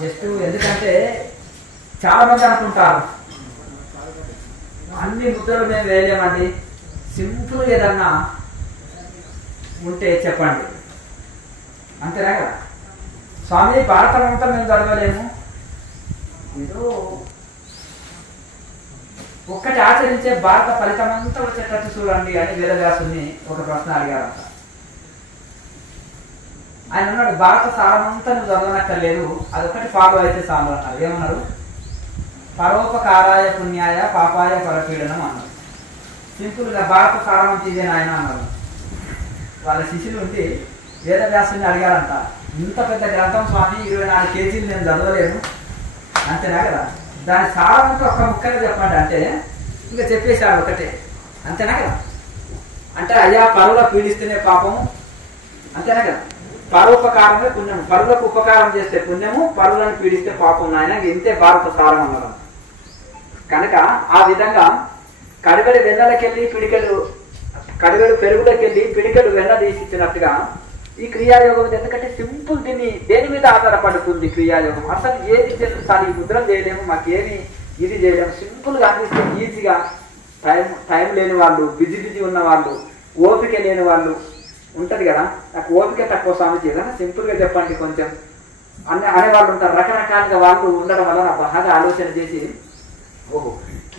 Just ఎందుకంటే చాలా మంది అనుకుంటారు అన్ని ముద్రలు మేము వేయలేమండి, సింపుల్ ఏదన్నా ఉంటే చెప్పండి అంతేనా కదా. స్వామి భారతం అంతా మేము చదవలేము, ఏదో ఒక్కటి ఆచరించే భారత ఫలితం అంతా వచ్చేటట్టు చూడండి అని వేదవ్యాసుని ఒక ప్రశ్న అడిగారంట. ఆయన అన్నాడు, భారత సారమంతా నువ్వు చదవనక్కర్లేదు, అదొక్కటి ఫాలో అయితే చాలు అన్నారు. ఏమన్నారు? పరోపకారాయ పుణ్యాయ పాపాయ పరపీడనం అన్నారు. సింపుల్గా భారత సారమంతా ఇదే నాయన అన్నారు. వాళ్ళ శిష్యులు ఉంటే వేదవ్యాసుని అడిగారంట, ఇంత పెద్ద గ్రంథం స్వామి 24 కేజీలు నేను చదవలేను అంతేనా కదా, దాని సారమంతా ఒక్క ముక్కనే చెప్పండి అంటే ఇంకా చెప్పేశాడు ఒకటే అంతేనా కదా. అంటే అయ్యా పరువుల పీడిస్తేనే పాపము అంతేనా కదా, పరోపకారమే పుణ్యము, పరువులకు ఉపకారం చేస్తే పుణ్యము, పరువులను పీడిస్తే పాపం నాయన, ఇంతే భారత సారం అన్నారు. కనుక ఆ విధంగా కడిగడి వెన్నలకెళ్ళి పిడికెడు, కడిగడు పెరుగులకెళ్ళి పిడికెడు వెన్న తీసిచ్చినట్టుగా ఈ క్రియాయోగం ఎందుకంటే సింపుల్, దీన్ని దేని మీద ఆధారపడుతుంది క్రియాయోగం. అసలు ఏది చేస్తాను, ఈ ముద్ర చేయలేము, మాకేమి ఇది చేయలేము, సింపుల్గా అనిపిస్తే ఈజీగా టైం లేని వాళ్ళు, బిజీ ఉన్న వాళ్ళు, ఓపిక లేని వాళ్ళు ఉంటుంది కదా, నాకు ఓపిక తక్కువ స్వామి చేయాలి సింపుల్గా చెప్పండి కొంచెం అనేవాళ్ళు ఉంటారు. రకరకాలుగా వాళ్ళు ఉండడం వల్ల బాగా ఆలోచన చేసి ఓహో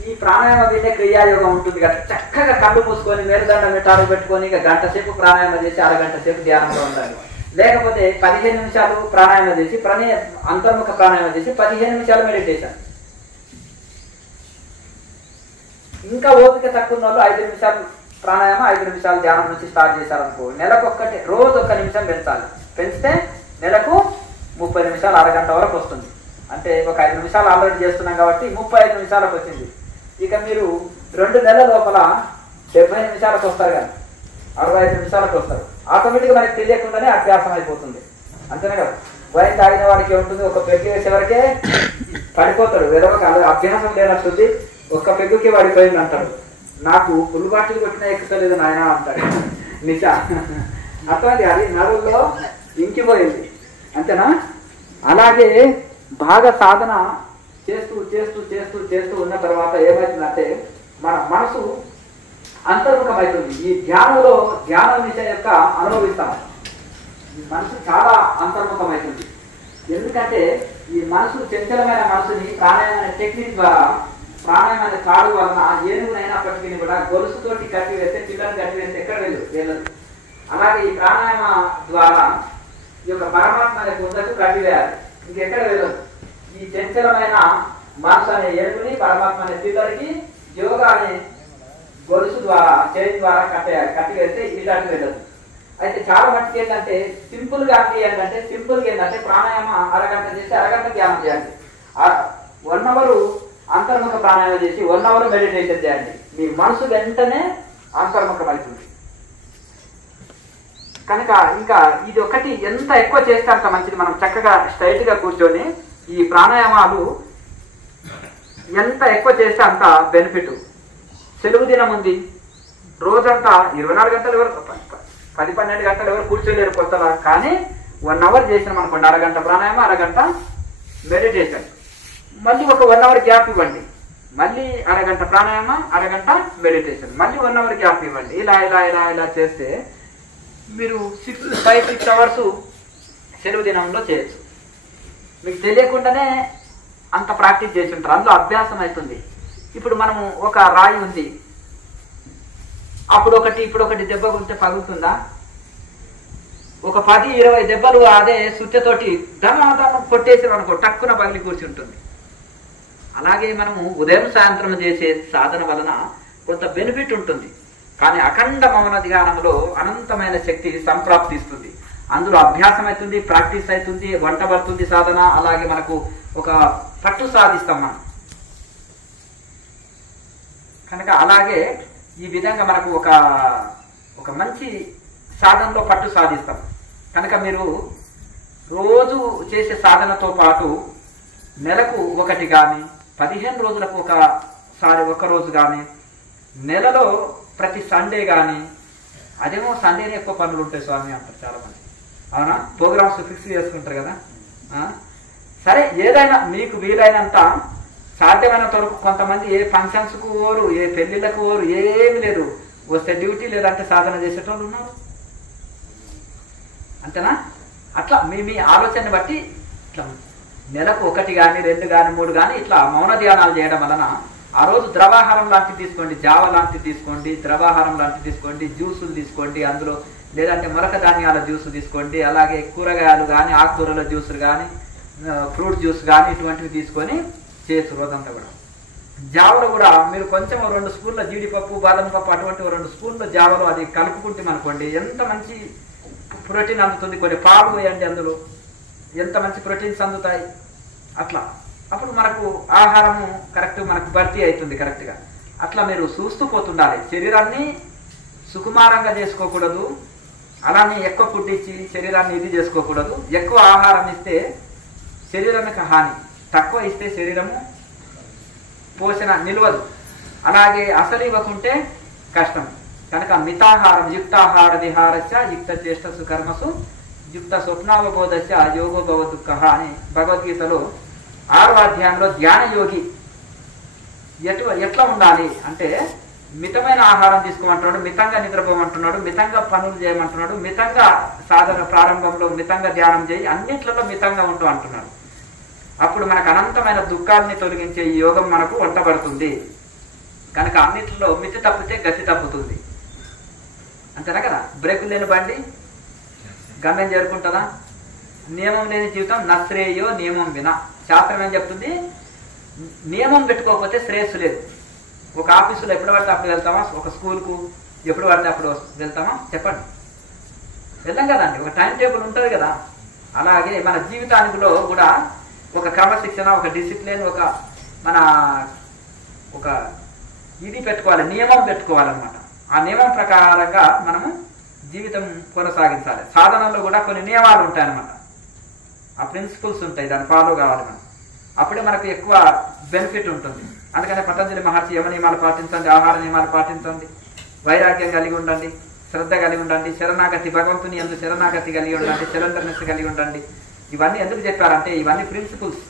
ఈ ప్రాణాయామం మీద క్రియాయోగం ఉంటుంది కదా, చక్కగా కళ్ళు మూసుకొని మేరుదండం మెటాలు పెట్టుకొని ఇక గంట సేపు ప్రాణాయామం చేసి అరగంట సేపు ధ్యానంలో ఉండాలి. లేకపోతే 15 నిమిషాలు ప్రాణాయామం చేసి అంతర్ముఖ ప్రాణాయామం చేసి 15 నిమిషాలు మెడిటేషన్. ఇంకా ఓపిక తక్కువ వాళ్ళు 5 నిమిషాలు ప్రాణాయామం 5 నిమిషాలు ధ్యానం నుంచి స్టార్ట్ చేశారనుకో, నెలకు రోజు 1 నిమిషం పెంచాలి. పెంచితే నెలకు 30 నిమిషాలు అరగంట వరకు వస్తుంది. అంటే ఒక 5 నిమిషాలు ఆల్రెడీ చేస్తున్నాం కాబట్టి 35 నిమిషాలకు వచ్చింది. ఇక మీరు 2 నెలల లోపల 70 నిమిషాలకు వస్తారు కానీ 65 నిమిషాలకు వస్తారు. ఆటోమేటిక్గా మనకి తెలియకుండానే అభ్యాసం అయిపోతుంది అంతేనే కదా. వైన్ తాగిన వాడికి ఉంటుంది, ఒక పెగ్గు వేసే వరకే పడిపోతాడు, వేరొక అభ్యాసం లేనట్టుంది, ఒక్క పెగ్గుకి పడిపోయింది అంటాడు. నాకు ఫుల్ బాటిల్ కొట్టినా ఎక్కుతలేదు నాయన అంటాడు. నిజా అట్లాంటి అది నడుల్లో ఇంకిపోయింది అంతేనా. అలాగే బాగా సాధన చేస్తూ చేస్తూ చేస్తూ చేస్తూ ఉన్న తర్వాత ఏమవుతుందంటే మన మనసు అంతర్ముఖమవుతుంది. ఈ ధ్యానంలో ధ్యానం విషయం యొక్క అనుభవిస్తాం, ఈ మనసు చాలా అంతర్ముఖమవుతుంది. ఎందుకంటే ఈ మనసు చంచలమైన మనసుని ప్రాణాయామ టెక్నిక్ ద్వారా, ప్రాణాయామ కాడు వలన ఏనుగునైనప్పటికీ కూడా గొలుసుతోటి కట్టి వేస్తే, పిల్లలు కట్టి వేస్తే ఎక్కడ వెళ్ళదు. అలాగే ఈ ప్రాణాయామ ద్వారా ఈ యొక్క పరమాత్మ అనే గుండకు కట్టి వేయాలి, ఇంకెక్కడ వెళ్ళదు. ఈ చంచలమైన మనసు అనే ఏనుగుని పరమాత్మ అనే పిల్లలకి యోగా అనే గొలుసు ద్వారా చేతి ద్వారా కట్టేయాలి, కట్టి వేస్తే ఇలాంటి వెళ్ళదు. అయితే చాలా మట్టుకు ఏంటంటే సింపుల్గా ఏంటంటే ప్రాణాయామ అరగంట చేసి అరగంట ధ్యానం చేయండి, 1 అవర్ అంతర్ముఖ ప్రాణాయామం చేసి 1 అవర్ మెడిటేషన్ చేయండి. మీ మనసు వెంటనే అంతర్ముఖం అవుతుంది. కనుక ఇంకా ఇది ఒకటి ఎంత ఎక్కువ చేస్తే అంత మంచిది. మనం చక్కగా స్ట్రైట్గా కూర్చొని ఈ ప్రాణాయామాలు ఎంత ఎక్కువ చేస్తే అంత బెనిఫిట్. సెలవు దినం ఉంది, రోజంతా 24 గంటలు ఎవరు 10-12 గంటలు ఎవరు కూర్చోలేరు కొత్తలా. కానీ 1 అవర్ చేసినాం అనుకోండి, అరగంట ప్రాణాయామం అరగంట మెడిటేషన్, మళ్ళీ ఒక 1 అవర్ గ్యాప్ ఇవ్వండి, మళ్ళీ అరగంట ప్రాణాయామం అరగంట మెడిటేషన్, మళ్ళీ 1 అవర్ గ్యాప్ ఇవ్వండి. ఇలా ఇలా ఇలా ఇలా చేస్తే మీరు 5-6 అవర్స్ సెలవు దినంలో చేయొచ్చు. మీకు తెలియకుండానే అంత ప్రాక్టీస్ చేసి ఉంటారు, అందులో అభ్యాసం అవుతుంది. ఇప్పుడు మనము ఒక రాయి ఉంది, ఇప్పుడు ఒకటి దెబ్బ గుంటే పగులుతుందా? ఒక 10-20 దెబ్బలు అదే సుత్తతోటి దమ్మ కొట్టేసాం అనుకో, టక్కున పగిలి కూర్చుంటుంది. అలాగే మనము ఉదయం సాయంత్రం చేసే సాధన వలన కొంత బెనిఫిట్ ఉంటుంది. కానీ అఖండ మౌన ధ్యానంలో అనంతమైన శక్తి సంప్రాప్తిస్తుంది. అందులో అభ్యాసం అవుతుంది, ప్రాక్టీస్ అవుతుంది, వంట పడుతుంది సాధన. అలాగే మనకు ఒక పట్టు సాధిస్తాం మనం. కనుక అలాగే ఈ విధంగా మనకు ఒక మంచి సాధనలో పట్టు సాధిస్తాం. కనుక మీరు రోజు చేసే సాధనతో పాటు నెలకు ఒకటి కానీ 15 రోజులకు ఒకసారి రోజు కానీ, నెలలో ప్రతి సండే కానీ, అదేమో సండేనే ఎక్కువ పనులు ఉంటాయి స్వామి అంటారు చాలా మంది. అవునా? ప్రోగ్రామ్స్ ఫిక్స్ చేసుకుంటారు కదా. సరే ఏదైనా మీకు వీలైనంత సాధ్యమైనంత వరకు. కొంతమంది ఏ ఫంక్షన్స్కు ఓరు, ఏ పెళ్లిళ్ళకు ఓరు, ఏమి లేదు, వస్తే డ్యూటీ లేదంటే సాధన చేసేటోళ్ళు ఉన్నారు. అంతేనా? అట్లా మీ మీ ఆలోచనని బట్టి ఇట్లా నెలకు 1 కానీ 2 కానీ 3 కానీ ఇట్లా మౌన ధ్యానాలు చేయడం వలన ఆ రోజు ద్రవాహారం లాంటివి తీసుకోండి, జావ లాంటివి తీసుకోండి, ద్రవాహారం లాంటివి తీసుకోండి, జ్యూసులు తీసుకోండి అందులో, లేదంటే మొలక ధాన్యాల జ్యూస్ తీసుకోండి, అలాగే కూరగాయలు కానీ ఆకుకూరల జ్యూసులు కానీ ఫ్రూట్ జ్యూస్ కానీ ఇటువంటివి తీసుకొని చేయొచ్చు రోజంతా కూడా. జావలో కూడా మీరు కొంచెం 2 స్పూన్ల జీడిపప్పు బాదం పప్పు అటువంటి 2 స్పూన్ల జావలో అది కలుపుకుంటాం అనుకోండి, ఎంత మంచి ప్రోటీన్ అందుతుంది. కొన్ని పాలు వేయండి అందులో, ఎంత మంచి ప్రోటీన్స్ అందుతాయి. అట్లా అప్పుడు మనకు ఆహారము కరెక్ట్ మనకు భర్తీ అవుతుంది కరెక్ట్గా. అట్లా మీరు చూస్తూ పోతుండాలి. శరీరాన్ని సుకుమారంగా చేసుకోకూడదు, అలానే ఎక్కువ ఫుడ్ ఇచ్చి శరీరాన్ని ఇది చేసుకోకూడదు. ఎక్కువ ఆహారం ఇస్తే శరీరానికి హాని, తక్కువ ఇస్తే శరీరము పోషణ నిలవదు. అలాగే అసలు ఇవ్వకుంటే కష్టం. కనుక మితాహారం యుక్తాహార విహారస్య యుక్త చేష్టసు కర్మసు యుక్త స్వప్నావబోధస్య యోగో భవ దుఃఖ అని భగవద్గీతలో 6వ అధ్యాయంలో ధ్యాన యోగి ఎట్లా ఉండాలి అంటే మితమైన ఆహారం తీసుకోమంటున్నాడు, మితంగా నిద్రపోమంటున్నాడు, మితంగా పనులు చేయమంటున్నాడు, మితంగా సాధన ప్రారంభంలో మితంగా ధ్యానం చేయి, అన్నిట్లలో మితంగా ఉంటూ అంటున్నాడు. అప్పుడు మనకు అనంతమైన దుఃఖాలని తొలగించే ఈ యోగం మనకు వంటబడుతుంది. కనుక అన్నిట్లో మితి తప్పితే గతి తప్పుతుంది. అంతేనా కదా? బ్రేకులు లేని బండి గమ్యం చేరుకుంటుందా? నియమం లేని జీవితం నశ్రేయో నియమం వినా. శాస్త్రం ఏం చెప్తుంది? నియమం పెట్టుకోకపోతే శ్రేయస్సు లేదు. ఒక ఆఫీసులో ఎప్పుడు పడితే అప్పుడు వెళ్తామా? ఒక స్కూల్కు ఎప్పుడు పడితే అప్పుడు వెళ్తామా? చెప్పండి, వెళ్ళాం కదండి. ఒక టైం టేబుల్ ఉంటుంది కదా. అలాగే మన జీవితానికిలో కూడా ఒక క్రమశిక్షణ, ఒక డిసిప్లిన్, ఒక ఇది పెట్టుకోవాలి, నియమం పెట్టుకోవాలన్నమాట. ఆ నియమం ప్రకారంగా మనము జీవితం కొనసాగించాలి. సాధనలో కూడా కొన్ని నియమాలు ఉంటాయన్నమాట, ఆ ప్రిన్సిపల్స్ ఉంటాయి, దాన్ని ఫాలో కావాలి మనం. అప్పుడే మనకు ఎక్కువ బెనిఫిట్ ఉంటుంది. అందుకనే పతంజలి మహర్షి యమ నియమాలు పాటించండి, ఆహార నియమాలు పాటించండి, వైరాగ్యం కలిగి ఉండండి, శ్రద్ధ కలిగి ఉండండి, శరణాగతి భగవంతుని యందు శరణాగతి కలిగి ఉండండి, చలంతరనిష్ట కలిగి ఉండండి. ఇవన్నీ ఎందుకు చెప్పారంటే ఇవన్నీ ప్రిన్సిపల్స్.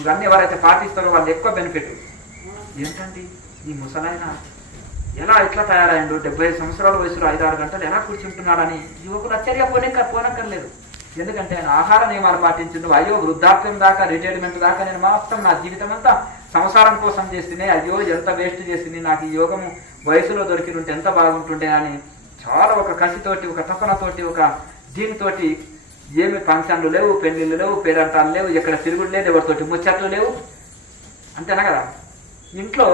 ఇవన్నీ ఎవరైతే పాటిస్తారో వాళ్ళు ఎక్కువ బెనిఫిట్. ఏంటండి ఈ ముసలైన ఎలా ఇట్లా తయారైండు, 75 సంవత్సరాల వయసులో 5-6 గంటలు ఎలా కూర్చుంటున్నాడని యువకులు అచ్చరిగా పోనక్కర్లేదు. ఎందుకంటే ఆయన ఆహార నియమాలు పాటించిండు. అయ్యో వృద్ధాప్యం దాకా, రిటైర్మెంట్ దాకా నేను మొత్తం నా జీవితం అంతా సంసారం కోసం చేస్తేనే, అయ్యో ఎంత వేస్ట్ చేసింది, నాకు ఈ యోగము వయసులో దొరికింటే ఎంత బాగుంటుండే అని చాలా ఒక కసితోటి, ఒక తపనతోటి, ఒక దీనితోటి ఏమి ఫంక్షన్లు లేవు, పెళ్లిళ్ళు లేవు, పేరంటాలు లేవు, ఎక్కడ తిరుగుడు లేదు, ఎవరితోటి ముచ్చట్లు లేవు. అంతేనా కదా? ఇంట్లో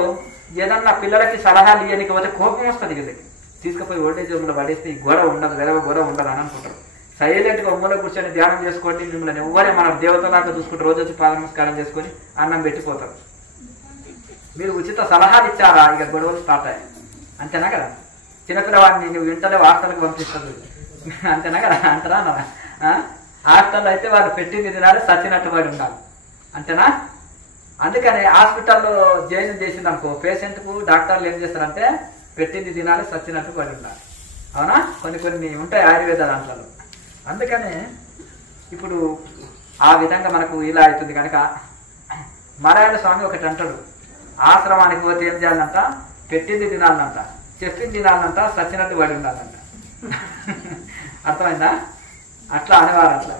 ఏదన్నా పిల్లలకి సలహాలు ఇవ్వడానికి పోతే కోపం వస్తుంది కదా, తీసుకుపోయి ఓల్డేజ్ హోమ్లో పడేస్తే ఈ గొడవ ఉండదు, వెరవ గొడవ ఉండదు అని అనుకుంటారు. సైలెంట్గా ఉమ్మలో కూర్చొని ధ్యానం చేసుకోండి, మిమ్మల్ని ఎవరే మన దేవతలాగా చూసుకుంటారు, రోజు వచ్చి పాద నమస్కారం చేసుకొని అన్నం పెట్టిపోతారు. మీరు ఉచిత సలహాలు ఇచ్చారా, ఇక గొడవలు స్టార్ట్ అయ్యాయి. అంతేనా కదా? చిన్నపిల్లవాడిని నువ్వు ఇంటలే హాస్టల్కి పంపిస్తుంది, అంతేనా కదా? అంటారా అన్నారా? హాస్టల్లో అయితే వాళ్ళు పెట్టింది తినాలి, సచ్చినట్టు పడి ఉండాలి. అంతేనా? అందుకని హాస్పిటల్లో జాయిన్ చేసింది అనుకో, పేషెంట్కు డాక్టర్లు ఏం చేస్తారంటే పెట్టింది తినాలి, సచ్చినట్టు పడి ఉండాలి. అవునా? కొన్ని ఉంటాయి ఆయుర్వేద దాంట్లో. అందుకనే ఇప్పుడు ఆ విధంగా మనకు ఇలా అవుతుంది. కనుక నారాయణ స్వామి ఒకటి అంటాడు, ఆశ్రమానికి పోతే ఏం చేయాలంట? పెట్టింది తినాలంట, చెప్పింది తినాలంట, సచ్చినట్టు పడి ఉండాలంట. అర్థమైందా? అట్లా అనేవారు. అట్లా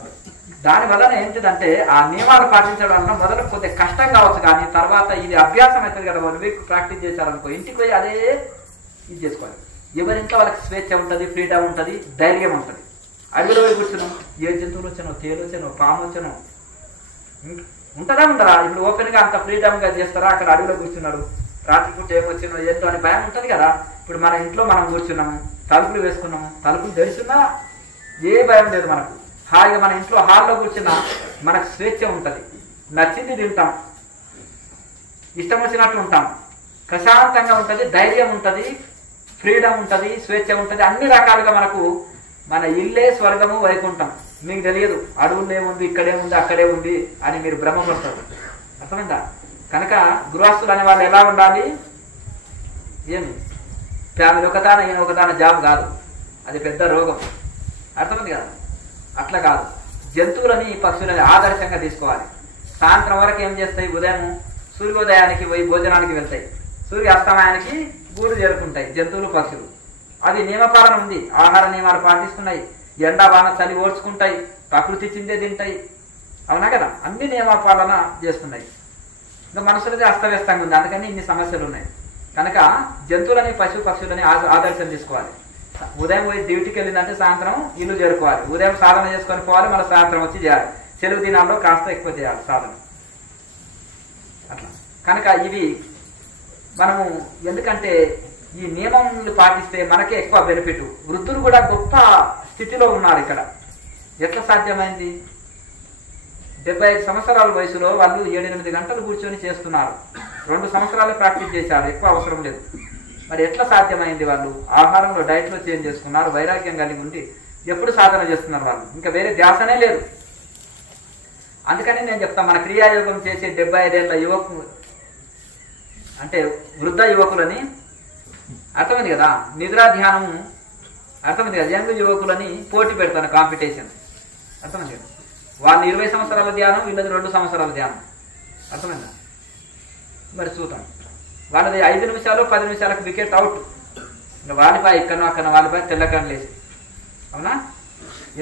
దానివల్ల ఏంటిదంటే ఆ నియమాలు పాటించడం వలన మొదలు కొద్దిగా కష్టం కావచ్చు, కానీ తర్వాత ఇది అభ్యాసం అవుతుంది కదా. 1 వీక్ ప్రాక్టీస్ చేశారనుకో, ఇంటికి పోయి అదే ఇది చేసుకోవాలి. ఎవరింట్లో వాళ్ళకి స్వేచ్ఛ ఉంటుంది, ఫ్రీడమ్ ఉంటుంది, ధైర్యం ఉంటుంది. అడవిలో పోయి కూర్చున్నాం, ఏ జంతువులు వచ్చానో, తేలు వచ్చానో, పాము వచ్చానో ఉంటుందా ఉండదా? ఇప్పుడు ఓపెన్గా అంత ఫ్రీడమ్గా చేస్తారా? అక్కడ అడవిలో కూర్చున్నారు, రాత్రిపూట ఏమొచ్చినో ఏంటో అని భయం ఉంటుంది కదా. ఇప్పుడు మన ఇంట్లో మనం కూర్చున్నాము, తలుపులు వేసుకున్నాము, తలుపులు తెరిచున్నా ఏ భయం లేదు మనకు. హాయిగా మన ఇంట్లో హాల్లో కూర్చున్నా మనకు స్వేచ్ఛ ఉంటుంది, నచ్చింది తింటాం, ఇష్టం వచ్చినట్లు ఉంటాం, ప్రశాంతంగా ఉంటుంది, ధైర్యం ఉంటుంది, ఫ్రీడమ్ ఉంటుంది, స్వేచ్ఛ ఉంటుంది. అన్ని రకాలుగా మనకు మన ఇల్లే స్వర్గము, వైకుంఠం. మీకు తెలియదు అడవుల్లో ఏముంది, ఇక్కడేముంది, అక్కడే ఉంది అని మీరు భ్రమపడతారు. అర్థమైందా? కనుక గృహస్థులు అనే వాళ్ళు ఎలా ఉండాలి? ఏమి ఫ్యామిలీ ఒకదాన ఈయన ఒకదాన జాబ్ కాదు, అది పెద్ద రోగం. అర్థమైంది కదా? అట్లా కాదు. జంతువులని, పక్షులని ఆదర్శంగా తీసుకోవాలి. సాయంత్రం వరకు ఏం చేస్తాయి? ఉదయం సూర్యోదయానికి పోయి భోజనానికి వెళ్తాయి, సూర్య అస్తమయానికి గూడు చేరుకుంటాయి జంతువులు పక్షులు. అది నియమపాలన ఉంది, ఆహార నియమాలు పాటిస్తున్నాయి, ఎండా వాన చలి ఓడ్చుకుంటాయి, ప్రకృతి చిందే తింటాయి, అవునా కదా? అన్ని నియమపాలన చేస్తున్నాయి. ఇంకా మనుషులది అస్తవ్యస్తంగా ఉంది, అందుకని ఇన్ని సమస్యలు ఉన్నాయి. కనుక జంతువులని పశు పక్షులని ఆదర్శం తీసుకోవాలి. ఉదయం పోయి డ్యూటీకి వెళ్ళిందంటే సాయంత్రం ఇల్లు చేరుకోవాలి, ఉదయం సాధన చేసుకొని పోవాలి, మళ్ళీ సాయంత్రం వచ్చి చేయాలి. సెలవు దినాల్లో కాస్త ఎక్కువ చేయాలి సాధన. అట్లా కనుక ఇవి మనము ఎందుకంటే ఈ నియమములు పాటిస్తే మనకే ఎక్కువ బెనిఫిట్. వృద్ధులు కూడా గొప్ప స్థితిలో ఉన్నారు ఇక్కడ. ఎట్లా సాధ్యమైంది? 75 సంవత్సరాల వయసులో వాళ్ళు 7-8 గంటలు కూర్చొని చేస్తున్నారు. 2 సంవత్సరాలు ప్రాక్టీస్ చేశారు, ఎక్కువ అవసరం లేదు. మరి ఎట్లా సాధ్యమైంది? వాళ్ళు ఆహారంలో డైట్లో చేంజ్ చేసుకున్నారు, వైరాగ్యం కలిగి ఉండి ఎప్పుడు సాధన చేస్తున్నారు వాళ్ళు, ఇంకా వేరే ధ్యాసనే లేదు. అందుకని నేను చెప్తాను, మన క్రియాయోగం చేసే 75 ఏళ్ల యువకు అంటే వృద్ధ యువకులని అర్థమైంది కదా, నిద్రా ధ్యానము అర్థమైంది కదా, యంగ్ యువకులని పోటీ పెడతాను, కాంపిటీషన్ అర్థమైంది కదా. వాళ్ళు 20 సంవత్సరాల ధ్యానం, వీళ్ళది 2 సంవత్సరాల ధ్యానం, అర్థమైందా? మరి చూద్దాం, వాళ్ళది 5 నిమిషాలు 10 నిమిషాలకు వికెట్ అవుట్. ఇంకా వాలిపాయ ఇక్కడనో అక్కడ వాలిపాయ తెల్లకని లేదు, అవునా?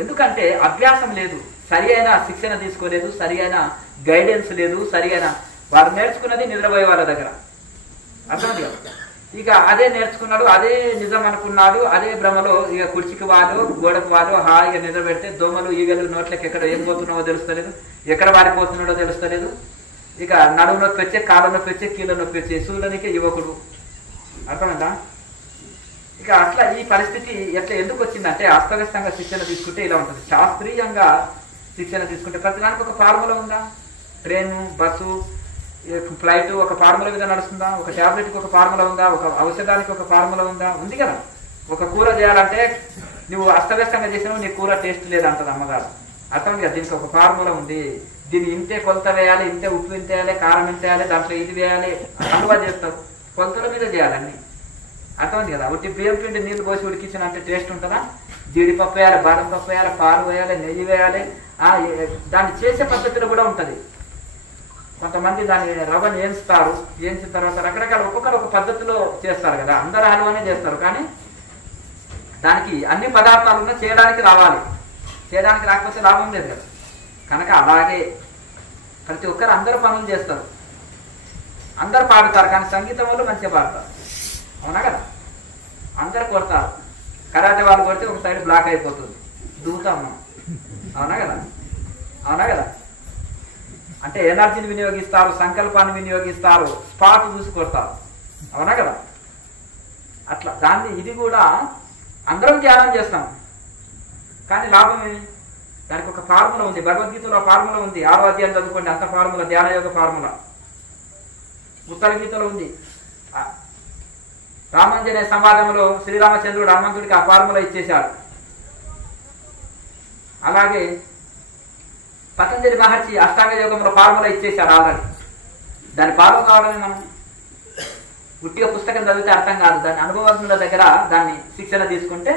ఎందుకంటే అభ్యాసం లేదు, సరి అయిన శిక్షణ తీసుకోలేదు, సరి అయిన గైడెన్స్ లేదు, సరి అయిన వారు నేర్చుకున్నది నిద్రపోయే వాళ్ళ దగ్గర, అర్థమైంది కదా. ఇక అదే నేర్చుకున్నాడు, అదే నిజం అనుకున్నాడు, అదే భ్రమలో ఇక కుర్చీకి వాళ్ళు గోడకు వాళ్ళు హాయిగా నిద్ర పెడితే దోమలు ఈగలు నోట్లకి ఎక్కడ ఏం పోతున్నావో తెలుస్తలేదు, ఎక్కడ వారిపోతున్నాడో తెలుస్తలేదు. ఇక నడుము నొప్పి వచ్చే, కాళ్ళ నొప్పి వచ్చే, కీళ్ళ నొప్పి వచ్చే సూర్యునికి యువకుడు, అర్థమైందా? ఇక అట్లా ఈ పరిస్థితి ఎట్లా ఎందుకు వచ్చిందంటే అస్తవ్యస్తంగా శిక్షణ తీసుకుంటే ఇలా ఉంటుంది. శాస్త్రీయంగా శిక్షణ తీసుకుంటే ప్రతిదానికి ఒక ఫార్ములా ఉందా? ట్రైను, బస్సు, ఫ్లైట్ ఒక ఫార్ములా మీద నడుస్తుందా? ఒక ట్యాబ్లెట్కి ఒక ఫార్ములా ఉందా? ఒక ఔషధానికి ఒక ఫార్ములా ఉందా? ఉంది కదా. ఒక కూర చేయాలంటే నువ్వు అస్తవ్యస్తంగా చేసినావు, నీ కూర టేస్ట్ లేదంటది అమ్మగారు, అర్థం కదా. దీనికి ఒక ఫార్ములా ఉంది, దీన్ని ఇంతే కొలత వేయాలి, ఇంతే ఉప్పు ఇంత వేయాలి, కారం ఇంత వేయాలి, దాంట్లో ఇది వేయాలి, హల్వా చేస్తావు కొలతల మీద చేయాలన్నీ, అర్థమైంది కదా. ఉట్టి బియ్యం పిండి నీళ్ళు పోసి ఉడికించిన అంటే టేస్ట్ ఉంటుందా? జీడిపప్పు వేయాలి, బాదం పప్పు వేయాలి, పాలు వేయాలి, నెయ్యి వేయాలి. దాన్ని చేసే పద్ధతిలో కూడా ఉంటుంది. కొంతమంది దాన్ని రవ్వని వేయించుతారు, వేయించిన తర్వాత రకరకాల ఒక్కొక్కరు ఒక పద్ధతిలో చేస్తారు కదా. అందరూ హల్వానే చేస్తారు, కానీ దానికి అన్ని పదార్థాలను చేయడానికి రావాలి, చేయడానికి రాకపోతే లాభం లేదు కదా. కనుక అలాగే ప్రతి ఒక్కరు అందరూ పనులు చేస్తారు, అందరు పాడుతారు, కానీ సంగీతం వాళ్ళు మంచిగా పాడతారు, అవునా కదా. అందరు కొడతారు, కరాటే వాళ్ళు కొడితే ఒక సైడ్ బ్లాక్ అయిపోతుంది, దూతాం మనం, అవునా కదా, అవునా కదా. అంటే ఎనర్జీని వినియోగిస్తారు, సంకల్పాన్ని వినియోగిస్తారు, స్పాట్ చూసి కొడతారు, అవునా కదా. అట్లా దాన్ని ఇది కూడా అందరం ధ్యానం చేస్తాం, కానీ లాభం ఏమి? దానికి ఒక ఫార్ములా ఉంది, భగవద్గీతలో ఫార్ములా ఉంది. 6వ అధ్యాయం చదువుకోండి, అంత ఫార్ములా, ధ్యాన యోగ ఫార్ములా ఉత్తర గీతలో ఉంది. రామాంజనేయ సంవాదంలో శ్రీరామచంద్రుడు హనుమంతుడికి ఆ ఫార్ములా ఇచ్చేశాడు. అలాగే పతంజలి మహర్షి అష్టాంగ యోగంలో ఫార్ములా ఇచ్చేశారు ఆల్రెడీ. దాన్ని ఫాలో కావాలని మనం ఉట్టిగా పుస్తకం చదివితే అర్థం కాదు, దాని అనుభవజ్ఞుల దగ్గర దాన్ని శిక్షణ తీసుకుంటే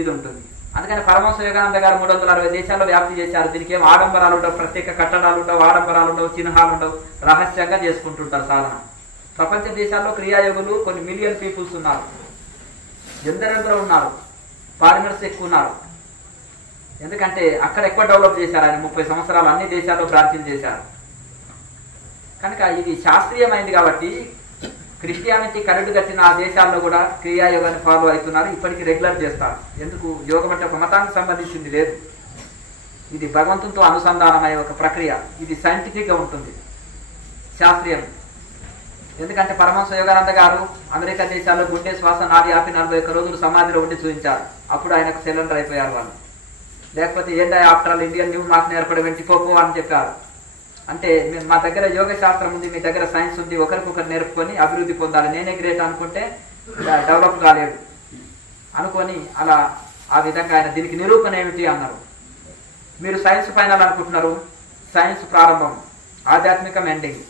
ఇది ఉంటుంది. అందుకని పరమహంస యోగానంద గారు 360 దేశాల్లో వ్యాప్తి చేశారు. దీనికి ఏం ఆడంబరాలు ఉండవు, ప్రత్యేక కట్టడాలు ఉండవు, ఆడంబరాలు ఉండవు, చిహ్నాలు ఉండవు, రహస్యంగా చేసుకుంటుంటారు సాధన. ప్రపంచ దేశాల్లో క్రియాయోగులు కొన్ని మిలియన్ పీపుల్స్ ఉన్నారు, ఎందరెందరో ఉన్నారు, ఫారినర్స్ ఎక్కువ ఉన్నారు. ఎందుకంటే అక్కడ ఎక్కువ డెవలప్ చేశారు ఆయన. 30 సంవత్సరాలు అన్ని దేశాల్లో బ్రాంచీలు చేశారు. కనుక ఇది శాస్త్రీయమైంది కాబట్టి క్రిస్టియానిటీ కరెంటు కట్టిన ఆ దేశాల్లో కూడా క్రియాయోగాన్ని ఫాలో అవుతున్నారు, ఇప్పటికీ రెగ్యులర్ చేస్తారు. ఎందుకు? యోగం అంటే ఒక మతానికి సంబంధించింది లేదు, ఇది భగవంతునితో అనుసంధానమయ్యే ఒక ప్రక్రియ. ఇది సైంటిఫిక్గా ఉంటుంది, శాస్త్రీయం. ఎందుకంటే పరమహంస యోగానంద గారు అమెరికా దేశాల్లో గుండె శ్వాస నాది ఆపి 41 రోజులు సమాధిలో ఉండి చూపించారు. అప్పుడు ఆయనకు సిలిండర్ అయిపోయారు వాళ్ళు. లేకపోతే ఏంటో ఆఫ్టర్ ఆల్ ఇండియన్ న్యూ మాకు నేర్పడం ఏంటి పోపో అని చెప్పారు. అంటే మా దగ్గర యోగ శాస్త్రం ఉంది, మీ దగ్గర సైన్స్ ఉంది, ఒకరికొకరు నేర్పుకొని అభివృద్ధి పొందాలి, నేనే గ్రేట్ అనుకుంటే డెవలప్ కాలేడు అనుకొని అలా ఆ విధంగా ఆయన దీనికి నిరూపణ ఏమిటి అన్నారు. మీరు సైన్స్ ఫైనల్ అనుకుంటున్నారు, సైన్స్ ప్రారంభం, ఆధ్యాత్మికం ఎండింగ్.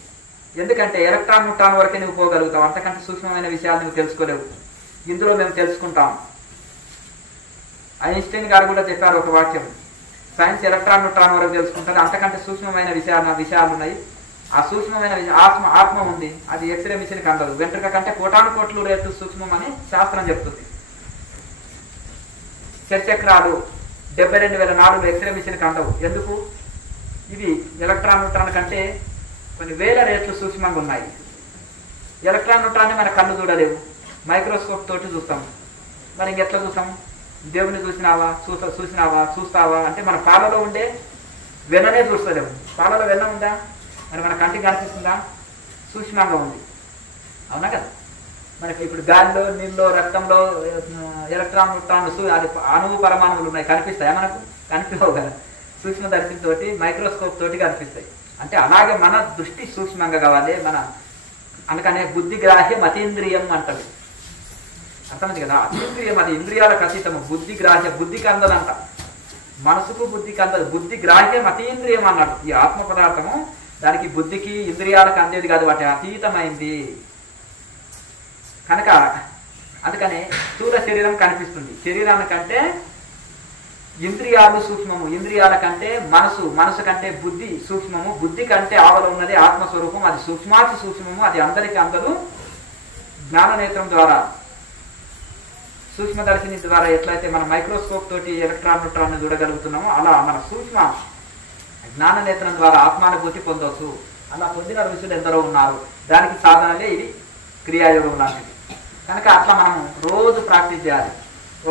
ఎందుకంటే ఎలక్ట్రాన్ న్యూట్రాన్ వరకే నువ్వు పోగలుగుతావు, అంతకంటే సూక్ష్మమైన విషయాలు నువ్వు తెలుసుకోలేవు. ఇందులో మేము తెలుసుకుంటాం. ఐన్స్టైన్ గారు కూడా చెప్పారు ఒక వాక్యం, సైన్స్ ఎలక్ట్రాన్ న్యూట్రాన్ వరకు తెలుసుకుంటుంది. అంతకంటే సూక్ష్మమైన విషయాలు ఉన్నాయి. ఆ సూక్ష్మమైన ఆత్మ ఉంది, అది ఎక్స్రే మిషన్కి అందదు. వెంట్రుక కంటే కోటాను కోట్లు రేట్లు సూక్ష్మం అని శాస్త్రం చెప్తుంది. చక్రాలు 72,000 నాడులు ఎక్స్రే మిషన్కి అందవు. ఎందుకు? ఇవి ఎలక్ట్రాన్ న్యూట్రాన్ కంటే కొన్ని వేల రేట్లు సూక్ష్మంగా ఉన్నాయి. ఎలక్ట్రాన్ న్యూట్రాన్ని మన కళ్ళు చూడలేవు, మైక్రోస్కోప్ తోటి చూస్తాము. మరి ఇంకెట్లా చూస్తాము? దేవుని చూస్తావా అంటే మన పాలలో ఉండే వెన్ననే చూస్తలేము. పాలలో వెన్న ఉందా? మరి మన కంటికి కనిపిస్తుందా? సూక్ష్మంగా ఉంది, అవునా కదా? మనకి ఇప్పుడు గాలిలో, నీళ్ళలో, రక్తంలో ఎలక్ట్రాన్ న్యూట్రాన్లు అది అణువు పరమాణువులు ఉన్నాయి, కనిపిస్తాయా? మనకు కనిపించవు కదా. సూక్ష్మ దర్శితోటి మైక్రోస్కోప్ తోటి కనిపిస్తాయి. అంటే అలాగే మన దృష్టి సూక్ష్మంగా కావాలి. మన అందుకనే బుద్ధి గ్రాహ్యం అతీంద్రియం అంటది, అర్థమైంది కదా? అతీంద్రియం అది ఇంద్రియాలకు అతీతము. బుద్ధి గ్రాహ్య, బుద్ధికి అందదంట, మనసుకు బుద్ధికి అందదు. బుద్ధి గ్రాహ్యం అతీంద్రియం అన్నాడు. ఈ ఆత్మ పదార్థము దానికి బుద్ధికి ఇంద్రియాలకు అందేది కాదు, వాటి అతీతమైంది కనుక. అందుకనే స్థూల శరీరం కనిపిస్తుంది. శరీరానికంటే ఇంద్రియాలు సూక్ష్మము, ఇంద్రియాల కంటే మనసు కంటే బుద్ధి సూక్ష్మము, బుద్ధి కంటే ఆవల ఉన్నది ఆత్మస్వరూపం. అది సూక్ష్మాతి సూక్ష్మము, అది అందరికీ అందదు. జ్ఞాననేత్రం ద్వారా, సూక్ష్మదర్శిని ద్వారా ఎట్లయితే మన మైక్రోస్కోప్ తోటి ఎలక్ట్రాన్ న్యూట్రాన్ చూడగలుగుతున్నామో అలా మన సూక్ష్మ జ్ఞాననేత్రం ద్వారా ఆత్మానుభూతి పొందవచ్చు. అలా పొందిన ఋషులు ఎందరో ఉన్నారు. దానికి సాధనలే ఇది క్రియాయోగం లాంటిది. కనుక అట్లా మనం రోజు ప్రాక్టీస్ చేయాలి.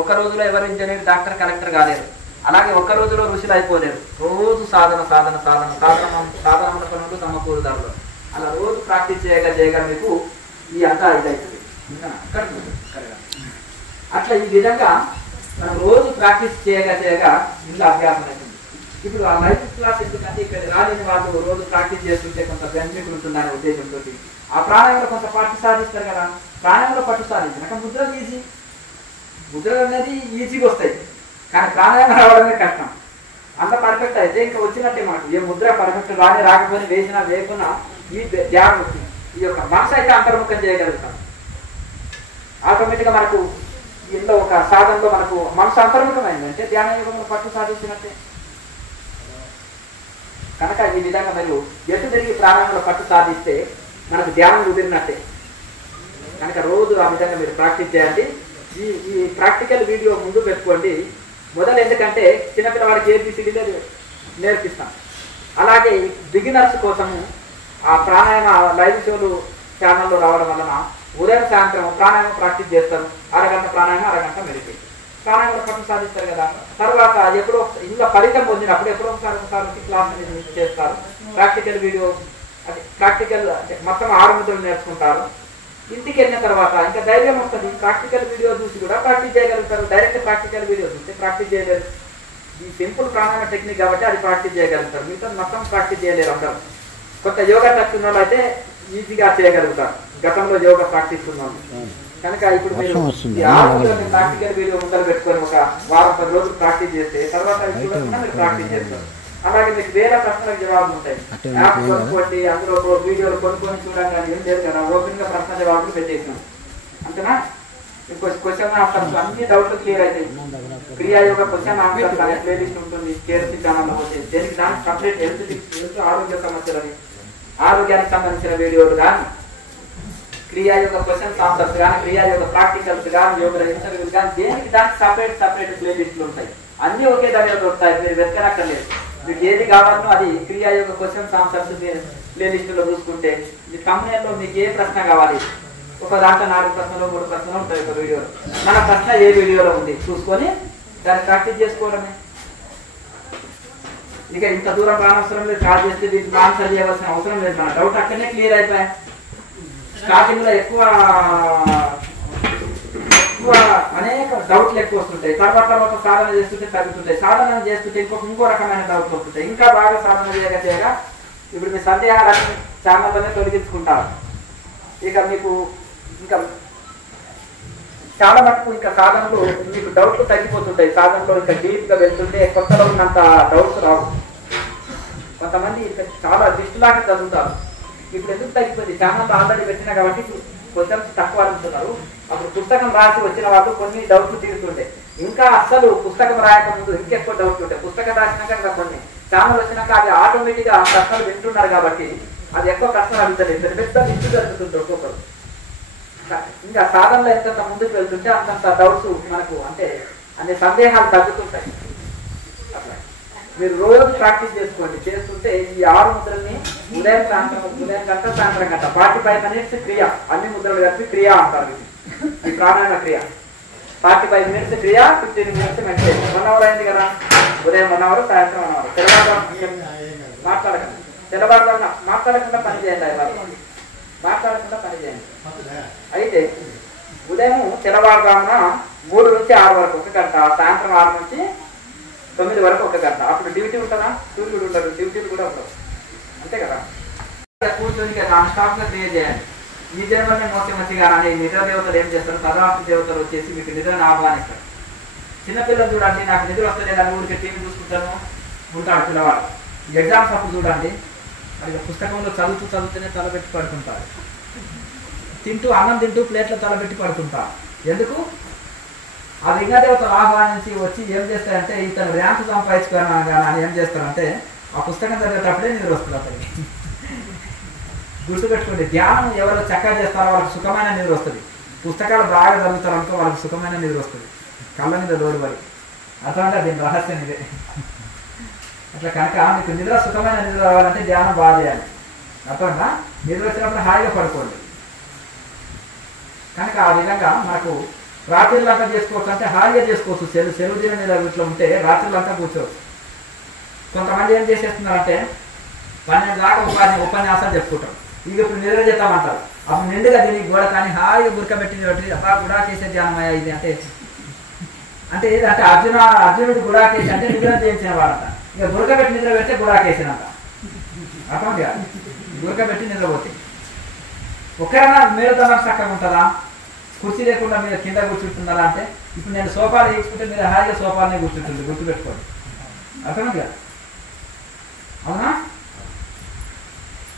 ఒక రోజులో ఎవరు ఇంజనీర్, డాక్టర్, కలెక్టర్ కాలేరు. అలాగే ఒక్క రోజులో ఋషులు అయిపోలేరు. రోజు సాధనముల పనులు సమకూరుదారులు. అలా రోజు ప్రాక్టీస్ చేయగా మీకు ఈ అంతా ఇదవుతుంది. అట్లా ఈ విధంగా మనం రోజు ప్రాక్టీస్ చేయగా ఇంట్లో అభ్యాసం అవుతుంది. ఇప్పుడు ఆ లైఫ్ క్లాస్ ఎందుకంటే ఇక్కడ రాలేని వాళ్ళు రోజు ప్రాక్టీస్ చేస్తుంటే కొంత బెనిఫిట్ ఉంటుందనే ఉద్దేశంతో ఆ ప్రాణాయంలో కొంత పట్టు సాధిస్తారు కదా. ప్రాణాయంలో పట్టు సాధించినాక ముద్రలు ఈజీ, ముద్రలు అనేది ఈజీగా వస్తాయి. కానీ ప్రాణాయామం రావడమే కష్టం. అంత పర్ఫెక్ట్ అయితే ఇంకా వచ్చినట్టే మనకు. ఏ ముద్ర పర్ఫెక్ట్ రాకపోయినా వేసినా వేయకున్నా ఈ ధ్యానం వస్తుంది. ఈ యొక్క మనసు అయితే అంతర్ముఖం చేయగలుగుతాం. ఆటోమేటిక్గా మనకు ఇంట్లో ఒక సాధనలో మనకు మనసు అంతర్ముఖమైందంటే ధ్యాన యోగంలో పట్టు సాధించినట్టే. కనుక ఈ విధంగా మీరు ఎటు తిరిగి ప్రాణాయంలో పట్టు సాధిస్తే మనకు ధ్యానం కుదిరినట్టే. కనుక రోజు ఆ విధంగా మీరు ప్రాక్టీస్ చేయండి. ఈ ప్రాక్టికల్ వీడియో ముందు పెట్టుకోండి. మొదలు ఎందుకంటే చిన్నపిల్లవాడికి ఏబిసిడీలే నేర్పిస్తాం. అలాగే బిగినర్స్ కోసము ఆ ప్రాణాయామ లైవ్ షోలు ఛానల్లో రావడం వలన ఉదయం సాయంత్రం ప్రాణాయామం ప్రాక్టీస్ చేస్తారు. అరగంట ప్రాణాయామం, అరగంట మెడిటేషన్. ప్రాణాయామం పట్టు సాధిస్తారు కదా. తర్వాత ఎప్పుడో ఇంట్లో ఫలితం పొందినప్పుడు ఎప్పుడో ఒకసారి క్లాస్ అనేది చేస్తారు. ప్రాక్టికల్ వీడియో అంటే ప్రాక్టికల్ అంటే మొత్తం 6 ముద్రలు నేర్చుకుంటారు. ఇంటికి వెళ్ళిన తర్వాత ఇంకా ధైర్యం వస్తుంది. ప్రాక్టికల్ వీడియో చూసి కూడా ప్రాక్టీస్ చేయగలుగుతారు. డైరెక్ట్ ప్రాక్టికల్ వీడియో చూస్తే ప్రాక్టీస్ చేయలేరు. ఈ సింపుల్ ప్రాణాయామ టెక్నిక్ కాబట్టి అది ప్రాక్టీస్ చేయగలుగుతారు. మీతో మొత్తం ప్రాక్టీస్ చేయలేరు అందరూ. కొత్త యోగా టచ్ ఉన్న వాళ్ళు అయితే ఈజీగా చేయగలుగుతారు. గతంలో యోగా ప్రాక్టీస్ ఉన్నాము కనుక ఇప్పుడు మీరు ప్రాక్టికల్ వీడియో ముందర పెట్టుకొని ఒక వారం 10 రోజులు ప్రాక్టీస్ చేస్తే తర్వాత మీరు ప్రాక్టీస్ చేస్తారు. అలాగే మీకు వేరే ప్రశ్నలకు జవాబులు ఉంటాయి. యాప్ కొనుక్కోండి, అందులో వీడియోలు కొనుక్కొని చూడండి అని ఏం లేదు కదా. ఓపెన్ గా ప్రశ్న జవాబులు పెట్టేసాం అంతేనా. క్వశ్చన్ ఆన్సర్స్ అన్ని డౌట్లు క్లియర్ అవుతాయి. క్రియాయోగ క్వశ్చన్ ఆన్సర్స్ అనే ప్లేలిస్ట్ ఉంటుంది కేఎస్సీ ఛానల్లో పోతే. దేనికి దానికి సపరేట్ హెల్త్ ఆరోగ్య సమస్యలని, ఆరోగ్యానికి సంబంధించిన వీడియోలు కానీ, క్రియాయోగ క్వశ్చన్స్ ఆన్సర్స్ కానీ, క్రియాయోగ ప్రాక్టికల్స్ కానీ, యోగ ఇంటర్వ్యూలు కానీ, దేనికి దానికి సపరేట్ ప్లేలిస్టులు ఉంటాయి. అన్ని ఒకే దగ్గర దొరుకుతాయి. మీరు వెతకనక్కర్లేదు. మీకు ఏది కావాలో అది క్రియాయోగ క్వశ్చన్స్ ఆన్సర్స్ ప్లేలిస్టులో చూసుకుంటే మీ కంపెనీలో మీకు ఏ ప్రశ్న కావాలి, ఒక దాంట్లో 4 ప్రశ్నలు 3 ప్రశ్నలు ఉంటాయి ఒక వీడియోలో. మన ప్రశ్న ఏ వీడియోలో ఉంది చూసుకొని దాన్ని ప్రాక్టీస్ చేసుకోవడమే. ఇక ఇంత దూరం రానవసరం లేదు. కాల్ చేస్తే వీటికి ఆన్సర్ చేయవలసిన అవసరం లేదు. మన డౌట్ అక్కడనే క్లియర్ అయిపోయాయి. స్టార్టింగ్ లో ఎక్కువ అనేక డౌట్లు ఎక్కువ వస్తుంటాయి. తర్వాత సాధన చేస్తుంటే తగ్గుతుంటాయి. సాధన చేస్తుంటే ఇంకో రకమైన డౌట్లు వస్తుంటాయి. ఇంకా బాగా సాధన చేయగా ఇప్పుడు మీ సందేహాలన్నీ ఛానల్లోనే తొలగించుకుంటారు. ఇక మీకు ఇంకా చాలా మటుకు ఇంకా సాధనలు మీకు డౌట్లు తగ్గిపోతుంటాయి. సాధనలో ఇంకా డీప్ గా వెళ్తుంటే కొత్తలో ఉన్నంత డౌట్స్ రావు. కొంతమంది చాలా దిష్టిలాగా చదువుతారు. ఇప్పుడు ఎందుకు తగ్గిపోయింది? ఛానల్ ఆల్రెడీ పెట్టినా కాబట్టి క్వశ్చన్స్ తక్కువ అడుగుతున్నారు. అప్పుడు పుస్తకం రాసి వచ్చిన వాళ్ళు కొన్ని డౌట్లు తీరుతుండే. ఇంకా అస్సలు పుస్తకం రాయక ముందు ఇంకెక్కువ డౌట్లు ఉంటాయి. పుస్తకం రాసినాక ఇంకా కొన్ని ఛానల్ వచ్చినాక అది ఆటోమేటిక్గా ప్రశ్నలు వింటున్నారు కాబట్టి అది ఎక్కువ ప్రశ్నలు అడుగుతుంది. పెద్ద పెద్ద ఇష్యూ జరుగుతుంది ఒక్కొక్కరు. ఇంకా సాధనలో ఎంతంత ముందుకు వెళ్తుంటే అంతంత డౌట్స్ మనకు అంటే అన్ని సందేహాలు తగ్గుతుంటాయి. అట్లా మీరు రోజు ప్రాక్టీస్ చేసుకోండి. చేస్తుంటే ఈ 6 ముద్రల్ని ఉదయం గంట సాయంత్రం గంట 45 minutes క్రియ, అన్ని ముద్రలు కలిపి క్రియ అంటారు. ఈ ప్రాణాయామ క్రియ 45 minutes క్రియ, 15 minutes మెడిటేషన్. 1 hour అయింది కదా, ఉదయం 1 hour, సాయంత్రం 1 hour. మాట్లాడకుండా పని చేయండి. మాట్లాడకుండా పని చేయండి. అయితే ఉదయం తెల్లవారుజామున 3 నుంచి 6 వరకు 1 గంట, సాయంత్రం 6 నుంచి 9 వరకు 1 గంట. అప్పుడు డ్యూటీ ఉంటుందా? డ్యూటీ ఉండదు, డ్యూటీలు కూడా ఉండవు. అంతే కదా. కూర్చొని నాన్ స్టాప్ గా క్రియేట్ చేయాలి. ఈ జన్మనే మోసమచ్చిగా అని నిద్ర దేవతలు ఏం చేస్తారు? తదరాత్రి దేవతలు వచ్చేసి మీకు నిద్రను ఆహ్వానిస్తారు. చిన్నపిల్లలు చూడండి, నాకు నిద్ర వస్తుంది అని ఊరికి టీవీ చూసుకుంటాను ఉంటాడు పిల్లవాడు. ఎగ్జామ్స్ అప్పుడు చూడండి, అది పుస్తకంలో చదువుతూనే తలబెట్టి పడుకుంటారు. అన్నం తింటూ ప్లేట్లో తలబెట్టి పడుకుంటారు. ఎందుకు? ఆ లింగదేవతలు ఆహ్వానించి వచ్చి ఏం చేస్తారంటే ఇతను ర్యాంకు సంపాదించుకోవాలని అని ఏం చేస్తారంటే ఆ పుస్తకం చదివేటప్పుడే నిద్ర వస్తుంది అతనికి. గుర్తుపెట్టుకోండి, ధ్యానం ఎవరు చక్కగా చేస్తారో వాళ్ళకి సుఖమైన నిద్ర వస్తుంది. పుస్తకాలు బాగా చదువుతారు అనుకో వాళ్ళకి సుఖమైన నిద్ర వస్తుంది. కళ్ళ మీద లోడు పడి. అట్లా దీని రహస్యం ఇదే. అట్లా కనుక మీకు నిద్ర సుఖమైన నిద్ర రావాలంటే ధ్యానం బాగా చేయాలి. అర్థంగా నిద్ర వచ్చినప్పుడు హాయిగా పడుకోండి. కనుక ఆ విధంగా మనకు రాత్రిలంతా చేసుకోవచ్చు. అంటే హాయిగా చేసుకోవచ్చు. సెలవు దిన మీద వీటిలో ఉంటే రాత్రిలంతా కూర్చోవచ్చు. కొంతమంది ఏం చేసేస్తున్నారంటే 12 దాకా ఉపన్యాసాలు చెప్పుకుంటారు. ఇక ఇప్పుడు నిద్ర చేస్తామంటారు. అప్పుడు నిండుగా దీన్ని గోడ కానీ హాయిగా గురకబెట్టింది బట్టి అబ్బా గుడాకేసే ధ్యానమయ్యా ఇది అంటే ఏదంటే అర్జునుడు గుడాకేసి అంటే నిద్ర చేయించిన వాడంట. ఇక గురకబెట్టి నిద్ర పెడితే గుడాకేసినంత అర్థం కాదు. గురకబెట్టి నిద్రపోతే ఒక్కరైనా మేలుతనం చక్కగా ఉంటుందా? కుర్చీ లేకుండా మీరు కింద కూర్చుంటున్నారా అంటే ఇప్పుడు నేను సోఫాలు వేసుకుంటే మీరు హాయిగా సోఫాలనే కూర్చుంటుంది. గుర్తుపెట్టుకోండి. అర్థం కాదు. అవునా?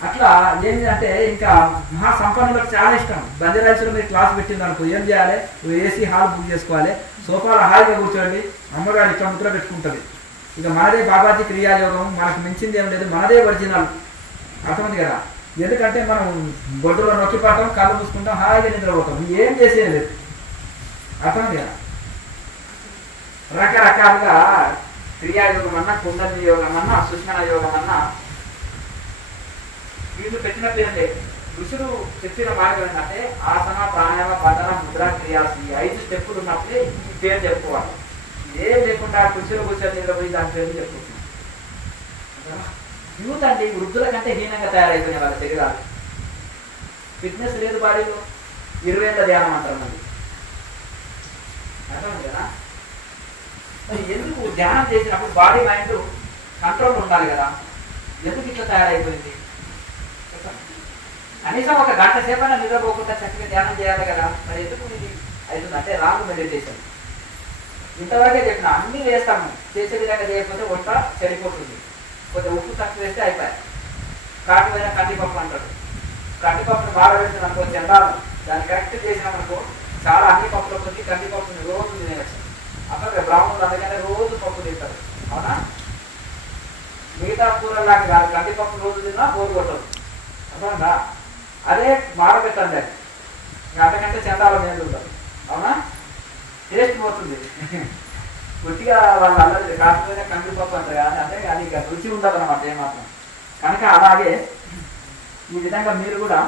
అట్లా ఏంటంటే ఇంకా మహా సంపన్నులకు చాలా ఇష్టం. బంజారాయిల్స్లో మీరు క్లాస్ పెట్టింది అనుకో ఏం చేయాలి? ఏసీ హాల్ బుక్ చేసుకోవాలి, సోఫాలో హాయిగా కూర్చోండి. అమ్మగారు ఇట్లా ముద్ర పెట్టుకుంటుంది. ఇక మనదే బాబాజీ క్రియాయోగం, మనకు మించింది ఏం లేదు, మనదే ఒరిజినల్. అర్థమైంది కదా. ఎందుకంటే మనం బొడ్డులో నొక్కి పడతాం, కళ్ళు మూసుకుంటాం, హాయిగా నిద్రపోతాం, ఏం చేసేది లేదు. అర్థమైంది కదా. రకరకాలుగా క్రియాయోగం అన్నా, కుండలి యోగం అన్నా, సుష్మణ యోగం అన్నా వీళ్ళు పెట్టిన పేరులే. ఋషులు చెప్పిన మార్గం ఏంటంటే ఆసన, ప్రాణాయామ, బంధన, ముద్ర, క్రియాసి 5 స్టెప్పులు ఉన్నప్పుడే ఈ పేరు చెప్పుకోవాలి. ఏం లేకుండా కుర్చీలో కూర్చొని నిద్రపోయి దాని పేరు చెప్పుకుంటున్నాం. యూత్ అండి వృద్ధుల కంటే హీనంగా తయారైపోయినాయి వాళ్ళ శరీరాలు. ఫిట్నెస్ లేదు బాడీలో. 20 ఏళ్ళ ధ్యానం అంటారు మళ్ళీ. అర్థం కదా. ఎందుకు ధ్యానం చేసినప్పుడు బాడీ మైండ్ కంట్రోల్ ఉండాలి కదా. ఎందుకు ఇట్లా తయారైపోయింది? కనీసం 1 గంట సేపైనా నిద్రపోకుండా చక్కగా ధ్యానం చేయాలి కదా. మరి ఎందుకు ఇది అవుతుందంటే రాంగ్ మెడిటేషన్. ఇంతవరకే చెప్పిన అన్ని వేస్తాము, చేసే విధంగా చేయకపోతే వంట చెడిపోతుంది. కొంచెం ఉప్పు తక్కువ వేస్తే అయిపోయాయి. కాటిపోయిన కందిపప్పు అంటాడు. కందిపప్పును బాగా పెడుతుంది అనుకో జెండాలు, దాన్ని కరెక్ట్ చేసినామనుకో చాలా అన్ని పప్పులో కొద్ది కందిపప్పుని రోజు తినేయచ్చు. అక్కడ బ్రాహ్మణులు అందుకనే రోజు పప్పు తింటారు. అవునా? మిగతా కూరలాగా కాదు, కందిపప్పు రోజు తిన్నా బోరు కొట్టదు. అర్థంగా. అదే మాడబెట్టండి, అంతకంటే చందాల మీద ఉంటుంది. అవునా? టేస్ట్ పోతుంది. కొద్దిగా వాళ్ళు అల్లరి కాకపోయినా కందిపప్పు అంటారు కానీ అంటే అది ఇక రుచి ఉండదు అన్నమాట ఏమాత్రం. కనుక అలాగే ఈ విధంగా మీరు కూడా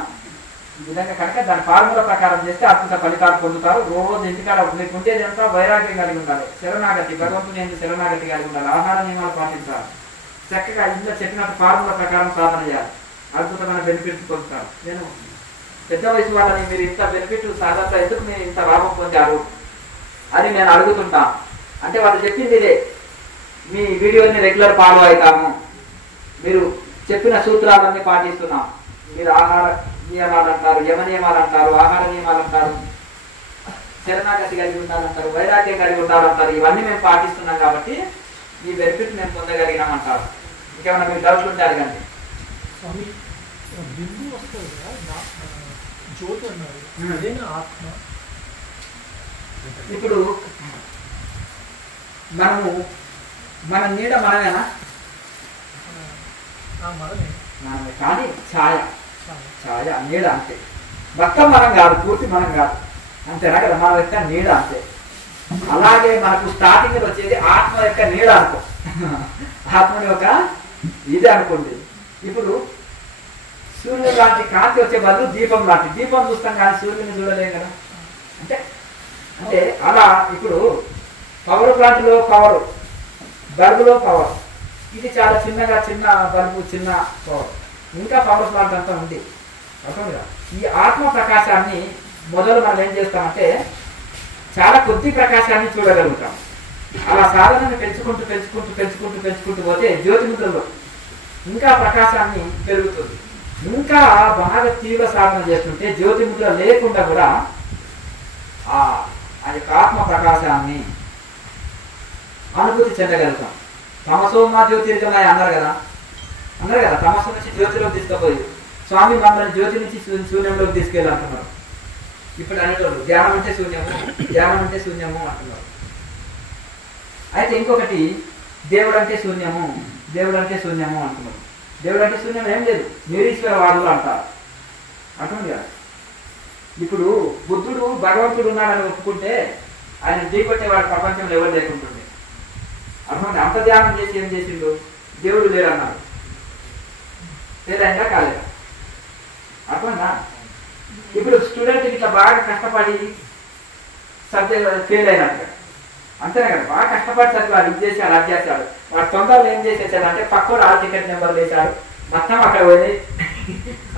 ఈ విధంగా కనుక దాని ఫార్ములా ప్రకారం చేస్తే అద్భుత ఫలితాలు పొందుతారు. రోజు ఇంటికాడ మీకు ఉండేది అంతా వైరాగ్యం కలిగి ఉండాలి, శరణాగతి, భగవంతుని ఎందుకు శరణాగతి కలిగి ఉండాలి, ఆహార నియమాలు పాటించాలి, చక్కగా ఇంట్లో చెప్పినట్టు ఫార్ములా ప్రకారం సాధన చేయాలి, అద్భుతమైన బెనిఫిట్స్ పొందుతారు. నేను పెద్ద వయసు వాళ్ళని మీరు ఇంత బెనిఫిట్ సాధనలో ఎందుకు మీరు ఇంత లాభం పొందారు అని నేను అడుగుతుంటాను. అంటే వాళ్ళు చెప్పింది ఇదే, మీ వీడియోని రెగ్యులర్ ఫాలో అవుతాము, మీరు చెప్పిన సూత్రాలన్నీ పాటిస్తున్నాం, మీరు ఆహార నియమాలు అంటారు, యమ నియమాలు అంటారు, ఆహార నియమాలు అంటారు, శరణాగతి కలిగి ఉండాలంటారు, వైరాగ్యం కలిగి ఉండాలంటారు, ఇవన్నీ మేము పాటిస్తున్నాం కాబట్టి ఈ బెనిఫిట్ మేము పొందగలిగినామంటారు. ఇంకేమైనా మీరు డౌట్లు ఉంటే అడగండి. ఇప్పుడు మనము మన నీడ మనమేనా? మనమే, కానీ ఛాయ ఛాయ నీడ అంతే. మొత్తం మనం కాదు, పూర్తి మనం కాదు, అంతేనా కదా? మన యొక్క నీడ అంతే. అలాగే మనకు స్టార్టింగ్ వచ్చేది ఆత్మ యొక్క నీడ అనుకో, ఆత్మని యొక్క ఇది అనుకోండి. ఇప్పుడు సూర్యుడు లాంటి కాంతి వచ్చే బదులు దీపం లాంటి, దీపం చూస్తాం కానీ సూర్యుని చూడలేం కదా. అంటే అంటే అలా ఇప్పుడు పవర్ ప్లాంట్లో పవర్, బల్బులో పవర్, ఇది చాలా చిన్నగా, చిన్న బల్బు, చిన్న పవర్, ఇంకా పవర్ ప్లాంట్ అంతా ఉంది. అర్థంగా ఈ ఆత్మ ప్రకాశాన్ని మొదలు మనం ఏం చేస్తామంటే చాలా కొద్ది ప్రకాశాన్ని చూడగలుగుతాం. అలా సాధనని పెంచుకుంటూ పెంచుకుంటూ పెంచుకుంటూ పెంచుకుంటూ పోతే జ్యోతిముద్రలో ఇంకా ప్రకాశాన్ని పెరుగుతుంది. ఇంకా బాగా తీవ్ర సాధన చేస్తుంటే జ్యోతిముద్ర లేకుండా కూడా ఆ యొక్క ఆత్మ ప్రకాశాన్ని అనుభూతి చెందగలుగుతాం. తమసో మా జ్యోతిర్గమయ అన్నారు కదా, తమస్సు నుంచి జ్యోతిలోకి తీసుకుపోయి స్వామి మమ్మల్ని జ్యోతి నుంచి శూన్యంలోకి తీసుకెళ్ళాలంటున్నారు. ఇప్పుడు అనేటోళ్ళు ధ్యానం అంటే శూన్యము, ధ్యానం అంటే శూన్యము అంటున్నారు. అయితే ఇంకొకటి దేవుడు అంటే శూన్యము, దేవుడు అంటే శూన్యము అంటున్నారు. దేవుడు అంటే శూన్యం ఏం లేదు, నిరీశ్వరవాదులు అంటారు. అర్థం కదా? ఇప్పుడు బుద్ధుడు భగవంతుడు ఉన్నాడని ఒప్పుకుంటే ఆయన ఢీకొట్టేవాడు ప్రపంచంలో ఎవరు లేకుంటుండే. అర్థం అంత ధ్యానం చేసి ఏం చేసిండు? దేవుడు లేడన్నాడు. లేదంగా కాలేదా? అర్థంగా? ఇప్పుడు స్టూడెంట్ ఇట్లా బాగా కష్టపడి సబ్జెక్ట్ ఫెయిల్ అయినట్టుగా, అంతేనే కదా, బాగా కష్టపడి చదివాడు, ఇది చేశాడు, అది చేశాడు. వాడు తొందరలో ఏం చేసేసాడు అంటే పక్కన ఆ టికెట్ నెంబర్ వేశాడు, మొత్తం అక్కడ పోయి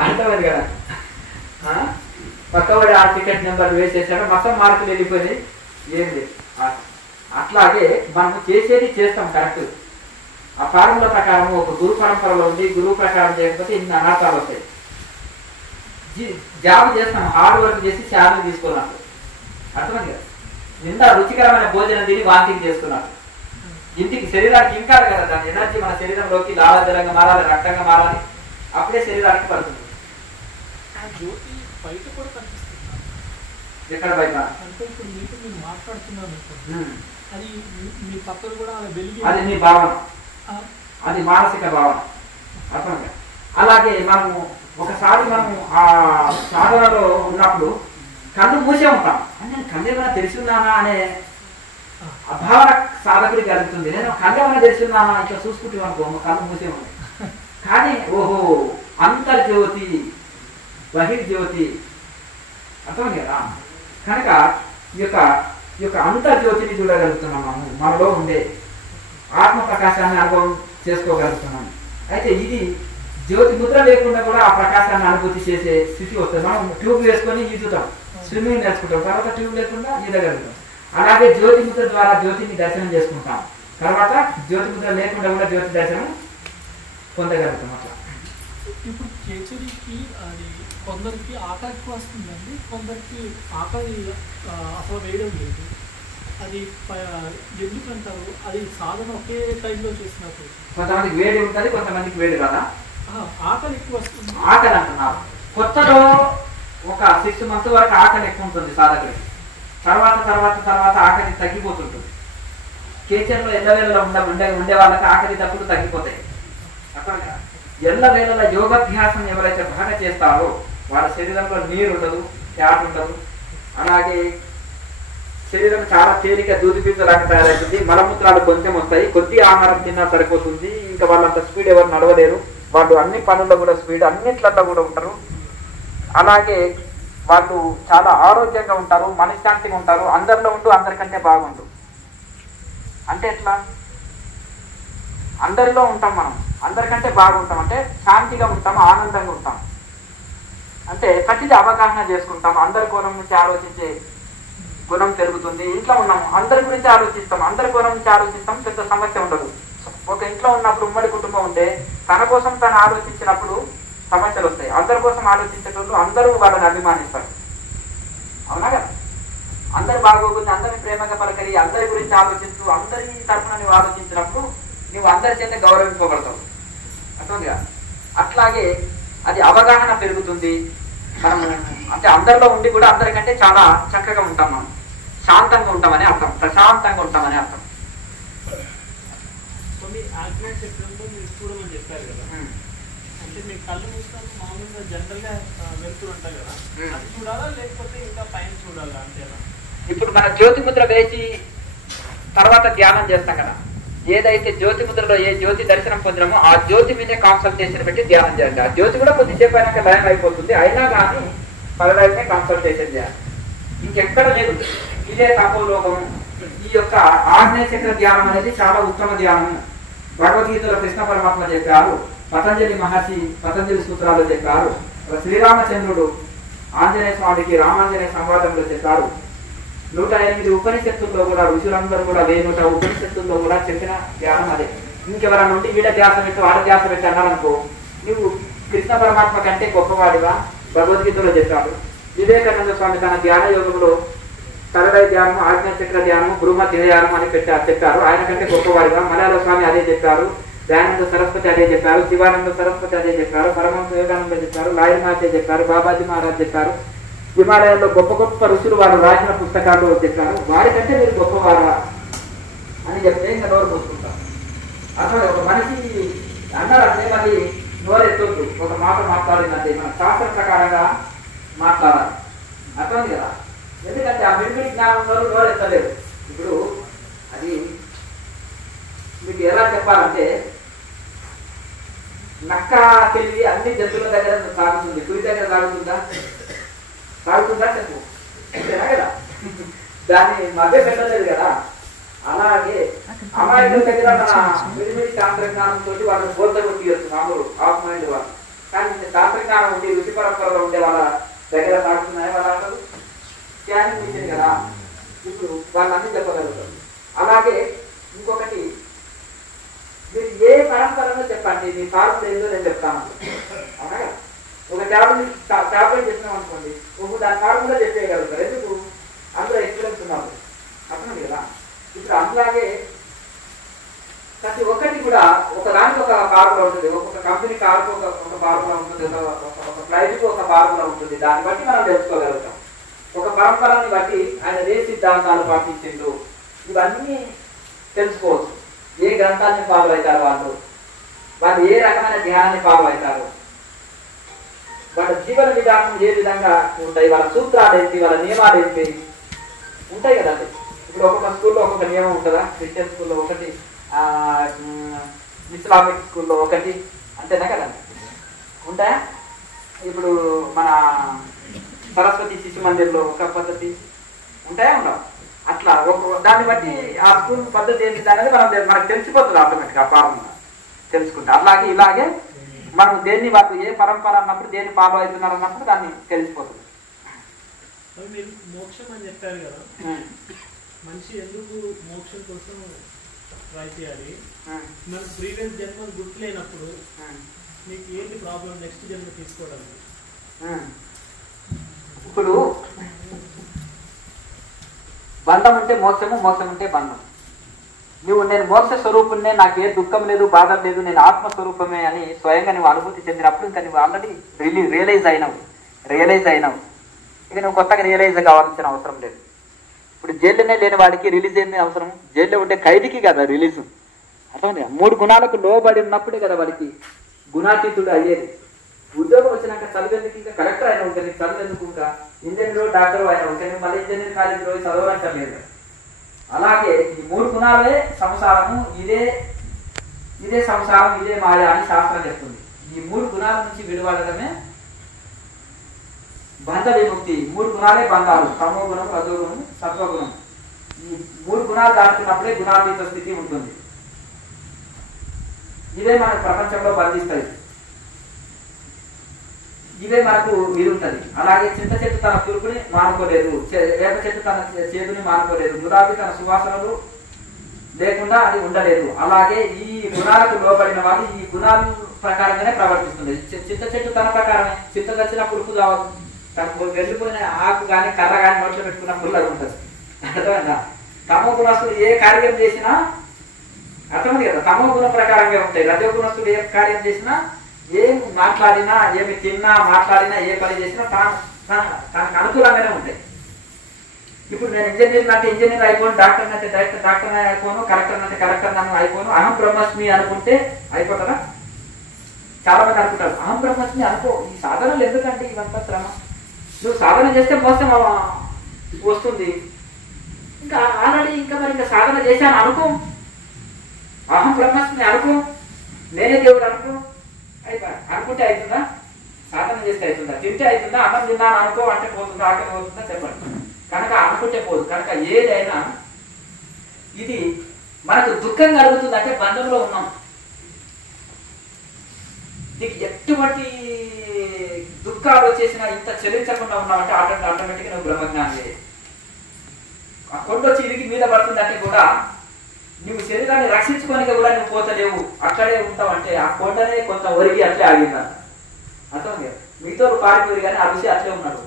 అర్థమైంది కదా, పక్కవాడు ఆ టికెట్ నెంబర్ వేసేసాడు, మొత్తం మార్కులు వెళ్ళిపోయినాయి, ఏం లేదు. అట్లాగే మనము చేసేది చేస్తాం కరెక్ట్. ఆ ఫార్ములా ప్రకారం ఒక గురు పరంపరలో ఉంది, గురువు ప్రకారం చేయకపోతే ఇన్ని అనార్థాలు వస్తాయి. జాబ్ చేస్తాం, హార్డ్ వర్క్ చేసి శాలరీ తీసుకోవాలి. అర్థమైంది కదా? నిండా రుచికరమైన భోజనం తిని వాంతింగ్ చేసుకున్నాడు. ఇంటికి శరీరానికి ఇంకా కదా, దాని ఎనర్జీ మన శరీరంలోకి లాలాజలంగా మారాలి, రక్తంగా మారాలి, అప్పుడే శరీరానికి పడుతుంది. ఎక్కడ బయట అది నీ భావన, అది మానసిక భావన. అర్థంగా? అలాగే మనము ఒకసారి మనము ఆ సాధనలో ఉన్నప్పుడు కళ్ళు మూసే ఉంటాం, నేను కళ్ళు ఏమైనా తెలిసి ఉన్నానా అనే అభావన సాధకుడికి కలుగుతుంది. నేను కళ్ళు ఏమైనా తెలిసి ఉన్నానా ఇట్లా చూసుకుంటాం అనుకో, కళ్ళు మూసే ఉన్నాయి. కానీ ఓహో అంతర్జ్యోతి బహిర్జ్యోతి, అర్థం కదా? కనుక ఈ యొక్క అంతర్జ్యోతిని చూడగలుగుతున్నాం, మనలో ఉండే ఆత్మ ప్రకాశాన్ని అనుభవం చేసుకోగలుగుతున్నాం. అయితే ఇది జ్యోతి ముద్ర లేకుండా కూడా ఆ ప్రకాశాన్ని అనుభూతి చేసే స్థితి వస్తుంది. మనం ట్యూబ్ వేసుకొని ఈదుతాం, స్విమ్మింగ్ నేర్చుకుంటాం, తర్వాత ట్యూబ్ లేకుండా ఈదగలుగుతాం. అలాగే జ్యోతి ముద్ర ద్వారా జ్యోతిని దర్శనం చేసుకుంటాం, తర్వాత జ్యోతి ముద్ర లేకుండా కూడా జ్యోతి దర్శనం పొందగలుగుతాం. అట్లా ఇప్పుడు కేచరికి అది కొందరికి ఆకలి ఎక్కువ వస్తుందండి, కొందరికి ఆకలి అసలు వేయడం లేదు. అది ఎందుకంటారు? అది సాధన ఒకే టైంలో చేసినప్పుడు కొంతమందికి వేడి ఉంటుంది, కొంతమందికి వేడి కదా. ఆకలి ఎక్కువ వస్తుంది. ఆకలి అంటున్నారు. కొత్తలో ఒక 6 months వరకు ఆకలి ఎక్కువ ఉంటుంది సాధకుడికి, తర్వాత తర్వాత తర్వాత ఆకలి తగ్గిపోతుంటుంది. కేచర్లో ఎల్లవేళలో ఉండే వాళ్ళకి ఆకలి తప్పులు తగ్గిపోతాయి. అర్థంగా? ఎల్లవేళల యోగాభ్యాసం ఎవరైతే బాగా చేస్తారో వాళ్ళ శరీరంలో నీరు ఉండదు, ఫ్యాట్ ఉండదు, అలాగే శరీరం చాలా తేలిక దూదిపీచలాగా తయారవుతుంది, మలమూత్రాలు కొంచెం వస్తాయి, కొద్ది ఆహారం తిన్నా సరిపోతుంది. ఇంకా వాళ్ళంత స్పీడ్ ఎవరు నడవలేరు, వాళ్ళు అన్ని పనుల్లో కూడా స్పీడ్, అన్నిట్లలో కూడా ఉంటారు. అలాగే వాళ్ళు చాలా ఆరోగ్యంగా ఉంటారు, మనశ్శాంతిగా ఉంటారు, అందరిలో ఉంటూ అందరికంటే బాగుండు. అంటే ఎట్లా? అందరిలో ఉంటాం, మనం అందరికంటే బాగుంటాం, అంటే శాంతిగా ఉంటాం, ఆనందంగా ఉంటాం, అంటే ప్రతిదీ అవగాహన చేసుకుంటాం, అందరి కోణం నుంచి ఆలోచించే గుణం పెరుగుతుంది. ఇంట్లో ఉన్నాము, అందరి గురించి ఆలోచిస్తాం, అందరి కోణం నుంచి ఆలోచిస్తాం, పెద్ద సమస్య ఉండదు. ఒక ఇంట్లో ఉన్నప్పుడు ఉమ్మడి కుటుంబం ఉంటే తన కోసం తను ఆలోచించినప్పుడు సమస్యలు వస్తాయి. అందరి కోసం ఆలోచించేటప్పుడు అందరూ వాళ్ళని అభిమానిస్తారు, అవునా కదా? అందరు బాగోగుంది, అందరిని ప్రేమగా పలకరి, అందరి గురించి ఆలోచిస్తూ అందరి తరఫున నువ్వు ఆలోచించినప్పుడు నువ్వు అందరి చేత గౌరవించబడతావు. అర్థంగా? అట్లాగే అది అవగాహన పెరుగుతుంది. మనము అంటే అందరిలో ఉండి కూడా అందరికంటే చాలా చక్కగా ఉంటాం, మనం శాంతంగా ఉంటామని అర్థం, ప్రశాంతంగా ఉంటామని అర్థం. ఆజ్ఞా చక్రంలో మీరు చూడమని చెప్పారు కదా, అంటే మీ కళ్ళు మూసుకొని మామూలుగా జనరల్గా వెళ్తురు ఉంటాయి కదా, అది చూడాలా లేకపోతే ఇంకా పైన చూడాలా అంతేనా? ఇప్పుడు మన జ్యోతి ముద్ర వేసి తర్వాత ధ్యానం చేస్తాం కదా, ఏదైతే జ్యోతి ముద్రలో ఏ జ్యోతి దర్శనం పొందినామో ఆ జ్యోతి మీదే కాన్సల్టేషన్ పెట్టి ధ్యానం చేయాలి. ఆ జ్యోతి కూడా కొద్దిసేపు అయినాక లయం అయిపోతుంది, అయినా కానీ పరలైతే కాన్సల్టేషన్ చేయాలి. ఇంకెక్కడ లేదు. ఇదే తపోలోకము. ఈ యొక్క ఆగ్నేయ చక్ర ధ్యానం అనేది చాలా ఉత్తమ ధ్యానం. భగవద్గీతలో కృష్ణ పరమాత్మ చెప్పారు, పతంజలి మహర్షి పతంజలి సూత్రాల్లో చెప్పారు, శ్రీరామచంద్రుడు ఆంజనేయ స్వామికి రామాంజనేయ సంవాదంలో చెప్పారు. 108 ఉపనిషత్తుల్లో కూడా ఋషులందరూ కూడా 1000 ఉపనిషత్తుల్లో కూడా చెప్పిన ధ్యానం అదే. ఇంకెవరన్నా ఉంటే వీడ ధ్యాస పెట్టి వాడ ధ్యాస పెట్టి అన్నారనుకో, నువ్వు కృష్ణ పరమాత్మ కంటే గొప్పవాడిగా భగవద్గీతలో చెప్పాడు. వివేకానంద స్వామి తన ధ్యాన యోగంలో తరలై ధ్యానం, ఆజ్ఞా చక్ర ధ్యానం, బృహమధ్య ధ్యానం అని చెప్పారు. ఆయన కంటే గొప్పవాడిగా మలయాళ స్వామి అదే చెప్పారు, దయానంద సరస్వతి అదే చెప్పారు, శివానంద సరస్వతి అదే చెప్పారు, పరమహంస యోగానంద చెప్పారు, లాయనాథే చెప్పారు, బాబాజీ మహారాజ్ చెప్పారు. హిమాలయాల్లో గొప్ప గొప్ప ఋషులు వారు రాసిన పుస్తకాల్లో చెప్పారు. వారికంటే మీరు గొప్పవారా అని చెప్తే ఇంకా నోరు పోసుకుంటాం. అసలు ఒక మనిషి అన్నారంటే మళ్ళీ నోరు ఎత్తొద్దు. ఒక మాట మాట్లాడిందంటే మన శాస్త్ర ప్రకారంగా మాట్లాడాలి. అర్థమైంది కదా? ఎందుకంటే ఆ మిడిమిడి జ్ఞానంలో నోరు ఎత్తలేదు. ఇప్పుడు అది మీకు ఎలా చెప్పాలంటే, నక్క తెలివి అన్ని జంతువుల దగ్గర సాగుతుంది, కుడి దగ్గర సాగుతుందా? సాగుతుందా చెప్పు, అంతేనా కదా? దాన్ని మధ్య పెట్టలేదు కదా. అలాగే అమాయకుల దగ్గర మన మిడిమిడి శాస్త్రజ్ఞానంతో వాళ్ళని బోధ కొట్టియచ్చు మామూలు ఆఫ్ మైండ్ వాళ్ళు. కానీ శాస్త్రజ్ఞానం ఉండి రుచి పరంపరలో ఉండే వాళ్ళ దగ్గర సాగుతున్నాయి వాళ్ళ అసలు స్కానింగ్ మిషన్ కదా. ఇప్పుడు వాళ్ళన్నీ చెప్పగలుగుతారు. అలాగే ఇంకొకటి, మీరు ఏ పరంపరలో చెప్పండి, మీ ఫార్ములా ఏదో నేను చెప్తాను. అవునా కదా? ఒక ట్యాబ్లెట్ చెప్పినాం అనుకోండి, దాని ఫార్ములా చెప్పేయగలుగుతారు. ఎందుకు? అందులో ఎక్స్పీరియన్స్ ఉన్నారు. అర్థమైంది కదా? ఇప్పుడు అందులాగే ప్రతి ఒక్కటి కూడా ఒకదానికి ఒక ఫార్ములా ఉంటుంది. ఒక్కొక్క కంపెనీ కారుకు ఒక ఫార్ములా ఉంటుంది, ఒక ఫ్లైట్కు ఒక ఫార్ములా ఉంటుంది. దాన్ని బట్టి మనం తెలుసుకోగలుగుతాం. ఒక పరంపరని బట్టి ఆయన ఏ సిద్ధాంతాలు పాటించిండు ఇవన్నీ తెలుసుకోవచ్చు. ఏ గ్రంథాన్ని ఫాలో అవుతారు వాళ్ళు ఏ రకమైన ధ్యానాన్ని ఫాలో అవుతారు, వాళ్ళ జీవన విధానం ఏ విధంగా ఉంటాయి, వాళ్ళ సూత్రాలు ఏంటి, వాళ్ళ నియమాలు ఏంటి ఉంటాయి కదండి. ఇప్పుడు ఒక్కొక్క స్కూల్లో ఒక్కొక్క నియమం ఉంటుందా? క్రిస్టియన్ స్కూల్లో ఒకటి, ఇస్లామిక్ స్కూల్లో ఒకటి, అంతేనా కదండి? ఉంటాయా? ఇప్పుడు మన సరస్వతి శిశు మందిర్లో ఒక పద్ధతి ఉంటాయా? ఉండవు. అట్లా దాన్ని బట్టి ఆ స్కూల్ పద్ధతి ఏంటి అనేది మనకు తెలిసిపోతుంది ఆటోమేటిక్గా ఆ ఫార్ములా తెలుసుకుంటే. అలాగే ఇలాగే మనం దేన్ని వాళ్ళు ఏ పరంపర అన్నప్పుడు దేన్ని ఫాలో అవుతున్నారు అన్నప్పుడు దాన్ని తెలిసిపోతుంది. మీరు మోక్షం అని చెప్పారు కదా, మనిషి ఎందుకు మోక్షం కోసం ట్రై చేయాలి? మన ప్రీవియస్ జన్మ గుర్తులేనప్పుడు మీకు ఏంటి ప్రాబ్లం నెక్స్ట్ జన్మ తీసుకోవడానికి? ఇప్పుడు బంధం ఉంటే మోక్షము, మోక్షం ఉంటే బంధం. నువ్వు నేను మోక్ష స్వరూపుణ్ణే, నాకు ఏ దుఃఖం లేదు, బాధ లేదు, నేను ఆత్మస్వరూపమే అని స్వయంగా నువ్వు అనుభూతి చెందినప్పుడు ఇంకా నువ్వు ఆల్రెడీ రియలైజ్ అయినావు. ఇక నువ్వు కొత్తగా రియలైజ్ కావాల్సిన అవసరం లేదు. ఇప్పుడు జైల్లోనే లేని వాడికి రిలీజ్ ఏంది అవసరం? జైల్లో ఉంటే ఖైదీకి కదా రిలీజ్. అర్థమైంది? 3 గుణాలకు లోబడి ఉన్నప్పుడే కదా వాడికి గుణాతీతుడు అయ్యేది. ఉద్యోగం వచ్చినాక చదివేందుకు ఇంకా కలెక్టర్ అయినా ఉంటుంది, చదివేందుకు ఇంకా ఇంజనీర్ డాక్టర్ అయినా ఉంటుంది, మళ్ళీ ఇంజనీర్ కాలేజీలో పోయి చదవాలంటే లేదు. అలాగే ఈ 3 గుణాలే సంసారము, ఇదే సంసారం, ఇదే మాయ అని శాస్త్రం చెప్తుంది. ఈ 3 గుణాల నుంచి విడిపడటమే బంధ విముక్తి. 3 గుణాలే బంధాలు, తమో గుణం, రజోగుణం, సత్వగుణం. ఈ 3 గుణాలు దాటుకున్నప్పుడే గుణాతీత స్థితి ఉంటుంది. ఇదే మనకు ప్రపంచంలో బంధిస్తాయి, ఇదే మనకు ఇది ఉంటుంది. అలాగే చింత చెట్టు తన పురుగుని మానుకోలేదు, వేప చెట్టు తన చేతుని మానుకోలేదు, గులాబీ తన సువాసనలు లేకుండా అది ఉండలేదు. అలాగే ఈ గుణాలకు లోబడిన వాళ్ళు ఈ గుణాల ప్రకారంగానే ప్రవర్తిస్తుంది. చింత చెట్టు తన ప్రకారమే, చింత వచ్చిన పురుగు కావాలి, తనకు వెళ్ళిపోయిన ఆకు కానీ కర్ర కానీ నోట్లో పెట్టుకున్న పుల్లగా ఉంటుంది. అర్థమైందా? తమో గుణస్తుడు ఏ కార్యం చేసినా అర్థమైంది కదా, తమో గుణ ప్రకారంగా ఉంటాయి. రజో గుణస్తుడు ఏ కార్యం చేసినా, ఏం మాట్లాడినా, ఏమి తిన్నా, మాట్లాడినా, ఏ పని చేసినా తనకు అనుకూలంగానే ఉంటాయి. ఇప్పుడు నేను ఇంజనీర్ అంటే ఇంజనీర్ అయిపోను, డాక్టర్ అంటే డాక్టర్ అయిపోను, కలెక్టర్ అంటే కలెక్టర్ అయిపోను, అహం బ్రహ్మస్మి అనుకుంటే అయిపోతారా? చాలా మంది అనుకుంటారు అహం బ్రహ్మస్మి అనుకో. ఈ సాధనలు ఎందుకంటే ఇవంతా శ్రమ. నువ్వు సాధన చేస్తే మోసం వస్తుంది. ఇంకా ఆల్రెడీ ఇంకా మరి ఇంకా సాధన చేశాను అనుకో, అహం బ్రహ్మస్మి అనుకో, నేనే దేవుడు అనుకో, అయిపోయి అనుకుంటే అవుతుందా? సాధన చేస్తే అవుతుందా? తింటే అవుతుందా? అన్నం తిన్నాను అనుకో అంటే పోతుందా? ఆకలి పోతుందా? చెప్పండి. కనుక అనుకుంటే పోదు. కనుక ఏదైనా ఇది మనకు దుఃఖం కలుగుతుంది అంటే బంధంలో ఉన్నాం. నీకు ఎటువంటి దుఃఖాలు వచ్చేసినా ఇంత చెల్లించకుండా ఉన్నామంటే ఆటోమేటిక్గా నువ్వు బ్రహ్మజ్ఞానం చేయాలి. ఆ కొండ వచ్చి ఇరిగి మీద పడుతుందంటే కూడా నువ్వు శరీరాన్ని రక్షించుకోనిక కూడా నువ్వు పోతలేవు, అక్కడే ఉంటావు అంటే ఆ కొండనే కొంత ఒరిగి అట్లే ఆగిందా? అర్థం లేదు. మీతో పారిపోయి కానీ ఆ విషయం అట్లే ఉన్నాడు,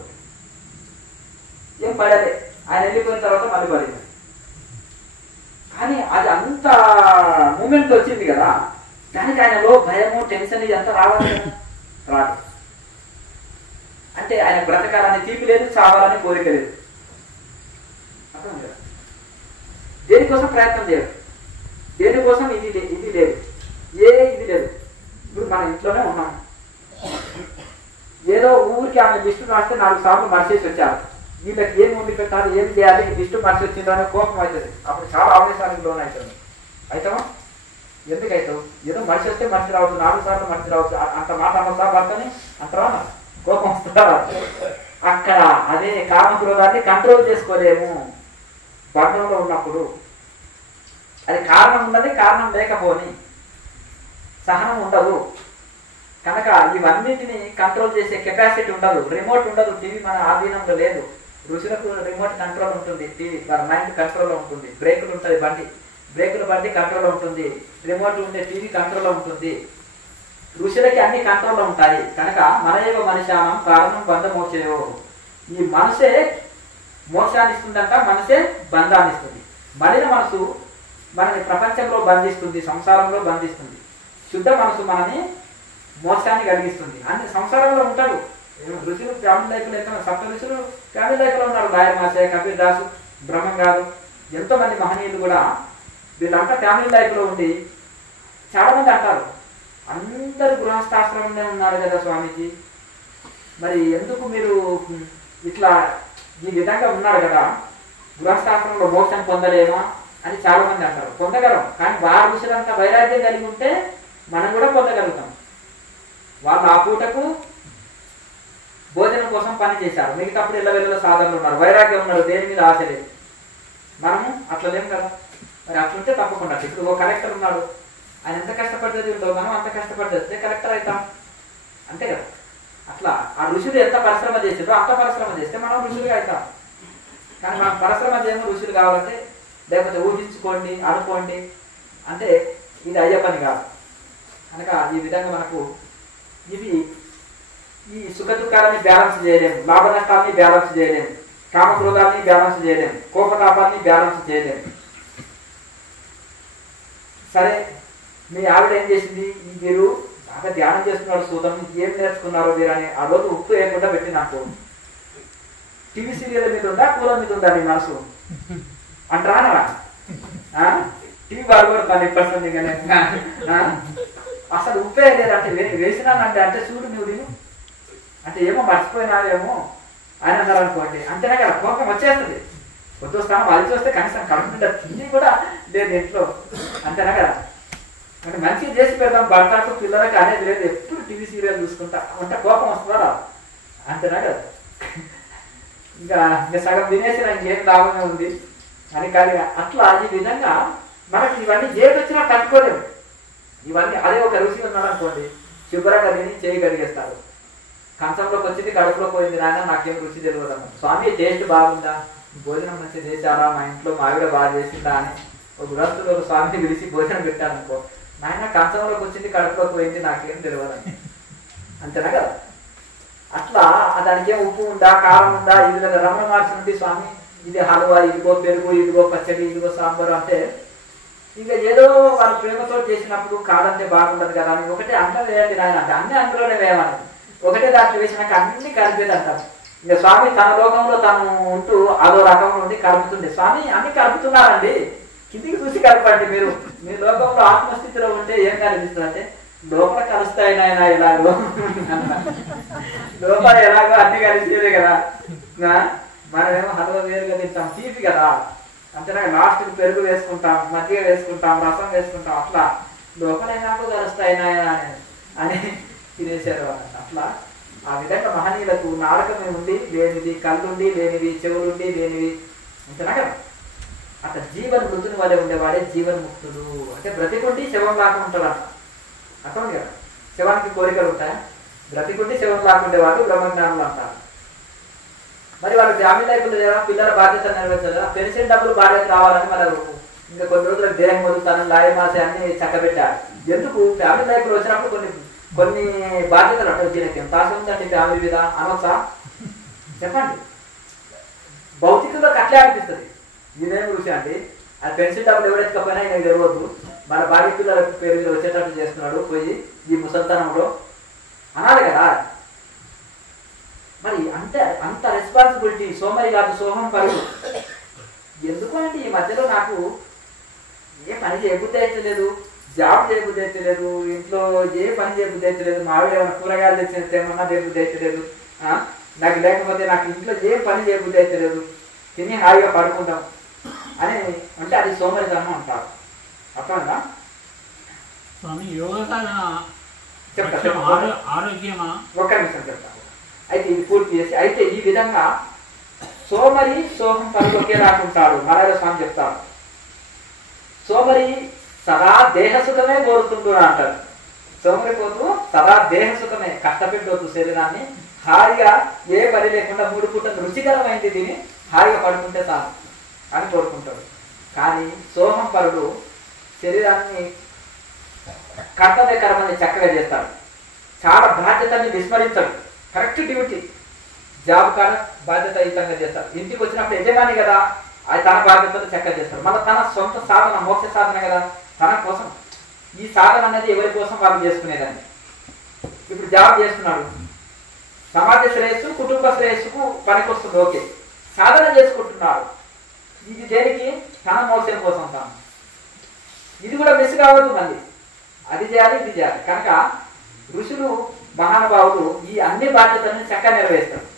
ఏం పడలే. ఆయన వెళ్ళిపోయిన తర్వాత మళ్ళీ పడింది. కానీ అది అంత మూమెంట్ వచ్చింది కదా, దానికి ఆయనలో భయము టెన్షన్ ఇది అంతా రావాలి కదా, రాదు. అంటే ఆయన బ్రతకాలని తీపి లేదు, చావాలని కోరిక లేదు. అర్థం కదా? దేనికోసం ప్రయత్నం చేయడు, దేనికోసం ఇది లేదు, ఇది లేదు. ఇప్పుడు మన ఇంట్లోనే ఉన్నాం, ఏదో ఊరికి ఆమె లిస్టు రాస్తే 4 సార్లు మర్చేసి వచ్చారు. వీళ్ళకి ఏం ఉండి పెట్టాలి, ఏం చేయాలి, లిస్టు మర్చి వచ్చిందో అనే కోపం అవుతుంది. అప్పుడు చాలా ఆవేశానికి లోన్ అవుతుంది. అవుతామా? ఎందుకు అవుతావు? ఏదో మనిషి వస్తే మనిషి రావచ్చు, 4 సార్లు మనిషి రావచ్చు, అంత మాట అన్నదా భర్తని అంటారా? కోపం వస్తుందా? అక్కడ అదే కామక్రోధాన్ని కంట్రోల్ చేసుకోలేము బంధంలో ఉన్నప్పుడు. అది కారణం ఉన్నది, కారణం లేకపోని సహనం ఉండదు. కనుక ఇవన్నిటిని కంట్రోల్ చేసే కెపాసిటీ ఉండదు, రిమోట్ ఉండదు. టీవీ మన ఆధీనంలో లేదు. ఋషులకు రిమోట్ కంట్రోల్ ఉంటుంది, టీవీ మన మైండ్ కంట్రోల్లో ఉంటుంది. బ్రేకులు ఉంటుంది, బ్రేకుల బండి కంట్రోల్లో ఉంటుంది, రిమోట్ ఉండే టీవీ కంట్రోల్లో ఉంటుంది. ఋషులకి అన్ని కంట్రోల్లో ఉంటాయి. కనుక మనయేవ మనిషానం కారణం బంధ మోక్షయో. ఈ మనసే మోక్షాన్ని ఇస్తుందంట, మనసే బంధాన్ని ఇస్తుంది. మలిన మనసు మనని ప్రపంచంలో బంధిస్తుంది, సంసారంలో బంధిస్తుంది. శుద్ధ మనసు మనని మోక్షాన్ని కలిగిస్తుంది. అన్ని సంసారంలో ఉంటాడు. ఋషులు ఫ్యామిలీ లైఫ్లో ఎంత సప్త ఋషులు ఫ్యామిలీ లైఫ్లో ఉన్నారు. గాయమాసే, కబీర్ దాసు, బ్రహ్మంగారు, ఎంతో మంది మహనీయులు కూడా వీళ్ళంతా ఫ్యామిలీ లైఫ్లో ఉండి చాలా మంది అంటారు అందరు గృహస్థాశ్రమంలో ఉన్నారు కదా స్వామీజీ, మరి ఎందుకు మీరు ఇట్లా ఈ విధంగా ఉన్నారు కదా, గృహస్థాశ్రమంలో మోక్షం పొందలేమా అని చాలా మంది అంటారు. పొందగలం, కానీ వారి ఋషులంతా వైరాగ్యం కలిగి ఉంటే మనం కూడా పొందగలుగుతాం. వాళ్ళు ఆ పూటకు భోజనం కోసం పని చేశారు, మిగతాప్పుడు ఇళ్ళ సాధనలు ఉన్నారు, వైరాగ్యం ఉన్నారు, దేని మీద ఆశ లేదు. మనము అట్లా లేము కదా. మరి అట్లుంటే తప్పకుండా. ఇప్పుడు ఓ కలెక్టర్ ఉన్నాడు, ఆయన ఎంత కష్టపడ్డది ఉండో మనం అంత కష్టపడ్డది కలెక్టర్ అవుతాం, అంతే కదా. అట్లా ఆ ఋషులు ఎంత పరిశ్రమ చేసిందో అంత పరిశ్రమ చేస్తే మనం ఋషులుగా అవుతాం. కానీ మనం పరిశ్రమ చేయము ఋషులు కావాలంటే, లేకపోతే ఊహించుకోండి, అనుకోండి అంటే ఇది అయ్యే పని కాదు. కనుక ఈ విధంగా మనకు ఇవి ఈ సుఖ దుఃఖాలని బ్యాలెన్స్ చేయలేము, లాభ నష్టాలని బ్యాలెన్స్ చేయలేము, కామక్రోధాలని బ్యాలెన్స్ చేయలేము, కోపతాపాన్ని బ్యాలెన్స్ చేయలేము. సరే, మీ ఆవిడ ఏం చేసింది, మీరు బాగా ధ్యానం చేస్తున్నారు, సూతం ఏం నేర్చుకున్నారు మీరు అని ఆ రోజు ఉప్పు వేయకుండా పెట్టి నాకు టీవీ సీరియల్ మీద ఉందా, కూర మీద ఉందా నీ మనసు అంటారా? టీవీ బాగా కూడా 100% అసలు ఉప్పే లేదంటే వేసినానంటే అంటే చూడు నువ్వు తిను అంటే ఏమో మర్చిపోయినావేమో ఆయన అన్నారు అనుకోండి, అంతేనా కదా. కోపం వచ్చేస్తుంది, కొద్ది స్థానం అలిచి వస్తే కనీసం కడుపుంటే తిండి కూడా లేదు ఇంట్లో, అంతేనా కదా. అంటే మంచిగా చేసి పెడదాం భర్తకు పిల్లలకి అనేది లేదు, ఎప్పుడు టీవీ సీరియల్ చూసుకుంటా అంటే కోపం వస్తుందా, అంతేనా కదా. ఇంకా సగం తినేసి నాకు ఏం లాభమే ఉంది అని. కానీ అట్లా ఈ విధంగా మనకి ఇవన్నీ ఏది వచ్చినా తట్టుకోలేము. ఇవన్నీ అదే ఒక రుచి ఉన్నాడు అనుకోండి, శుభ్రంగా తిని చేయగలిగేస్తారు. కంచంలోకి వచ్చింది కడుపులో పోయింది, నాయన నాకేం రుచి తెలియదు. స్వామి టేస్ట్ బాగుందా, భోజనం మంచిగా చేశారా, మా ఇంట్లో మావిడ బాగా చేసిందా అని ఒక గృహస్థులు ఒక స్వామిని పిలిచి భోజనం పెట్టాను అనుకో, నాయన కంచంలోకి వచ్చింది కడుపులోకి పోయింది నాకేం తెలియదు అని, అంతేనా కదా. అట్లా దానికి ఏం ఉప్పు ఉందా, కారం ఉందా, ఇది లేదా రమణ మార్చి ఉంది స్వామి, ఇది హల్వా, ఇదిగో పెరుగు, ఇదిగో పచ్చడి, ఇదిగో సాంబారు అంటే ఇక ఏదో వాళ్ళు ప్రేమతో చేసినప్పుడు కాదంటే బాగుండదు కదా అని ఒకటే అంట వేయండి నాయన అంటే అన్ని అందులోనే వేయమని ఒకటే దాంట్లో వేసినాక అన్ని కలిపేది అంటారు. ఇక స్వామి తన లోకంలో తను ఉంటూ అదో రకంలో ఉండి కలుపుతుంది. స్వామి అన్ని కలుపుతున్నారండి, కిందికి చూసి కలపండి. మీరు మీ లోకంలో ఆత్మస్థితిలో ఉంటే ఏం కనిపిస్తుంది అంటే లోపల కలుస్తాయి నాయన ఎలాగో లోపల ఎలాగో అన్ని కలిసేదే కదా. మనమేమో హల్వా వేరుగా తింటాం, తీపి కదా, అంతేనా, లాస్ట్కి పెరుగు వేసుకుంటాం, మజ్జిగ వేసుకుంటాం, రసం వేసుకుంటాం, అట్లా లోపల ఎలాగో కలుస్తాయి నాయన అని తినేసారు అన్నట్టు. అట్లా ఆ విధంగా మహనీయులకు నారకమే ఉండి లేనిది, కళ్ళుండి లేనిది, చెవులుండి లేనివి, అంతేనా కదా. అట్లా జీవన మృతుని వల్ల ఉండేవాడే జీవన్ముక్తుడు. అంటే బ్రతికుండి శవం లాగా ఉంటాడు అంట, అర్థం కదా. శవానికి కోరికలు ఉంటాయా? బ్రతికుండి శవం లాగా ఉండేవాడు బ్రహ్మజ్ఞానులు అంటారు. మరి వాళ్ళు ఫ్యామిలీ లైఫ్లో లేదా పిల్లల బాధ్యత నెరవేర్చారు, పెన్షన్ డబ్బులు బాధ్యత రావాలని మన ఇంకా కొన్ని రోజులకు దేహం వదులుతాను లాయమాసే అన్ని చక్కబెట్టారు. ఎందుకు? ఫ్యామిలీ లైఫ్లో వచ్చినప్పుడు కొన్ని బాధ్యతలు అంటే దీనికి ఎంత ఆశ ఉందండి ఫ్యామిలీ మీద అనొచ్చా? చెప్పండి. భౌతికంగా అట్లే అనిపిస్తుంది. ఇదేం రుచి అండి, అది పెన్షన్ డబ్బులు ఎవరెత్తకపోయినా ఈయన తెలియదు, మన భార్య పిల్లల పేరు మీద వచ్చేటట్టు చేస్తున్నాడు పోయి ఈ ముసల్తనంలో అనాలి కదా. మరి అంత రెస్పాన్సిబిలిటీ సోమరి కాదు, సోహం పరుగు. ఎందుకు అంటే ఈ మధ్యలో నాకు ఏ పని చేయబుద్ధి అయితే జాబ్ చేయబుద్ధి అయితే ఇంట్లో ఏ పని చేయబుద్ధి అయితే మావిడ ఏమైనా కూరగాయలు తెచ్చినట్టు ఏమన్నా చేయబుద్ధి అయితే నాకు, లేకపోతే నాకు ఇంట్లో ఏ పని చేయబుద్ధి అయితే తిని హాయిగా పడుకుంటాం అని అంటే అది సోమరితనం అంటారు. అర్థమైందా? ఆరోగ్యమా? ఒక్క నిమిషం చెప్తాను. అయితే ఇది పూర్తి చేసి అయితే ఈ విధంగా సోమరి సోహం పనులు ఒకే రాకుంటాడు. మలయాళ స్వామి చెప్తారు, సోమరి సదా దేహసుఖమే కోరుతుంటూ అంటారు. సోమరి పోతూ సదా దేహసుఖమే, కష్టపెట్టవద్దు శరీరాన్ని, హాయిగా ఏ పని లేకుండా 3 పూటలు రుచికరమైంది దీన్ని హాయిగా పడుకుంటే చాలు అని కోరుకుంటాడు. కానీ సోహం పరుడు శరీరాన్ని కర్తవ్యకరమని చక్కగా చేస్తాడు, చాలా బాధ్యతని విస్మరించాడు. కరెక్ట్ డ్యూటీ జాబ్ కాడ బాధ్యతాయుతంగా చేస్తాడు. ఇంటికి వచ్చినప్పుడు యజమాని కదా, అది తన బాధ్యతలు చక్కగా చేస్తాడు. మళ్ళీ తన సొంత సాధన మోక్ష సాధన కదా, తన కోసం. ఈ సాధన అనేది ఎవరి కోసం వాళ్ళు చేసుకునేదాన్ని. ఇప్పుడు జాబ్ చేస్తున్నాడు, సమాజ శ్రేయస్సు కుటుంబ శ్రేయస్సుకు పనికొస్తుంది, ఓకే. సాధన చేసుకుంటున్నాడు, ఇది దేనికి? తన మోక్షం కోసం తాను. ఇది కూడా మిస్ కావద్దు, మళ్ళీ అది చేయాలి ఇది చేయాలి. కనుక ఋషులు మహానుభావులు ఈ అన్ని బాధ్యతలను చక్కగా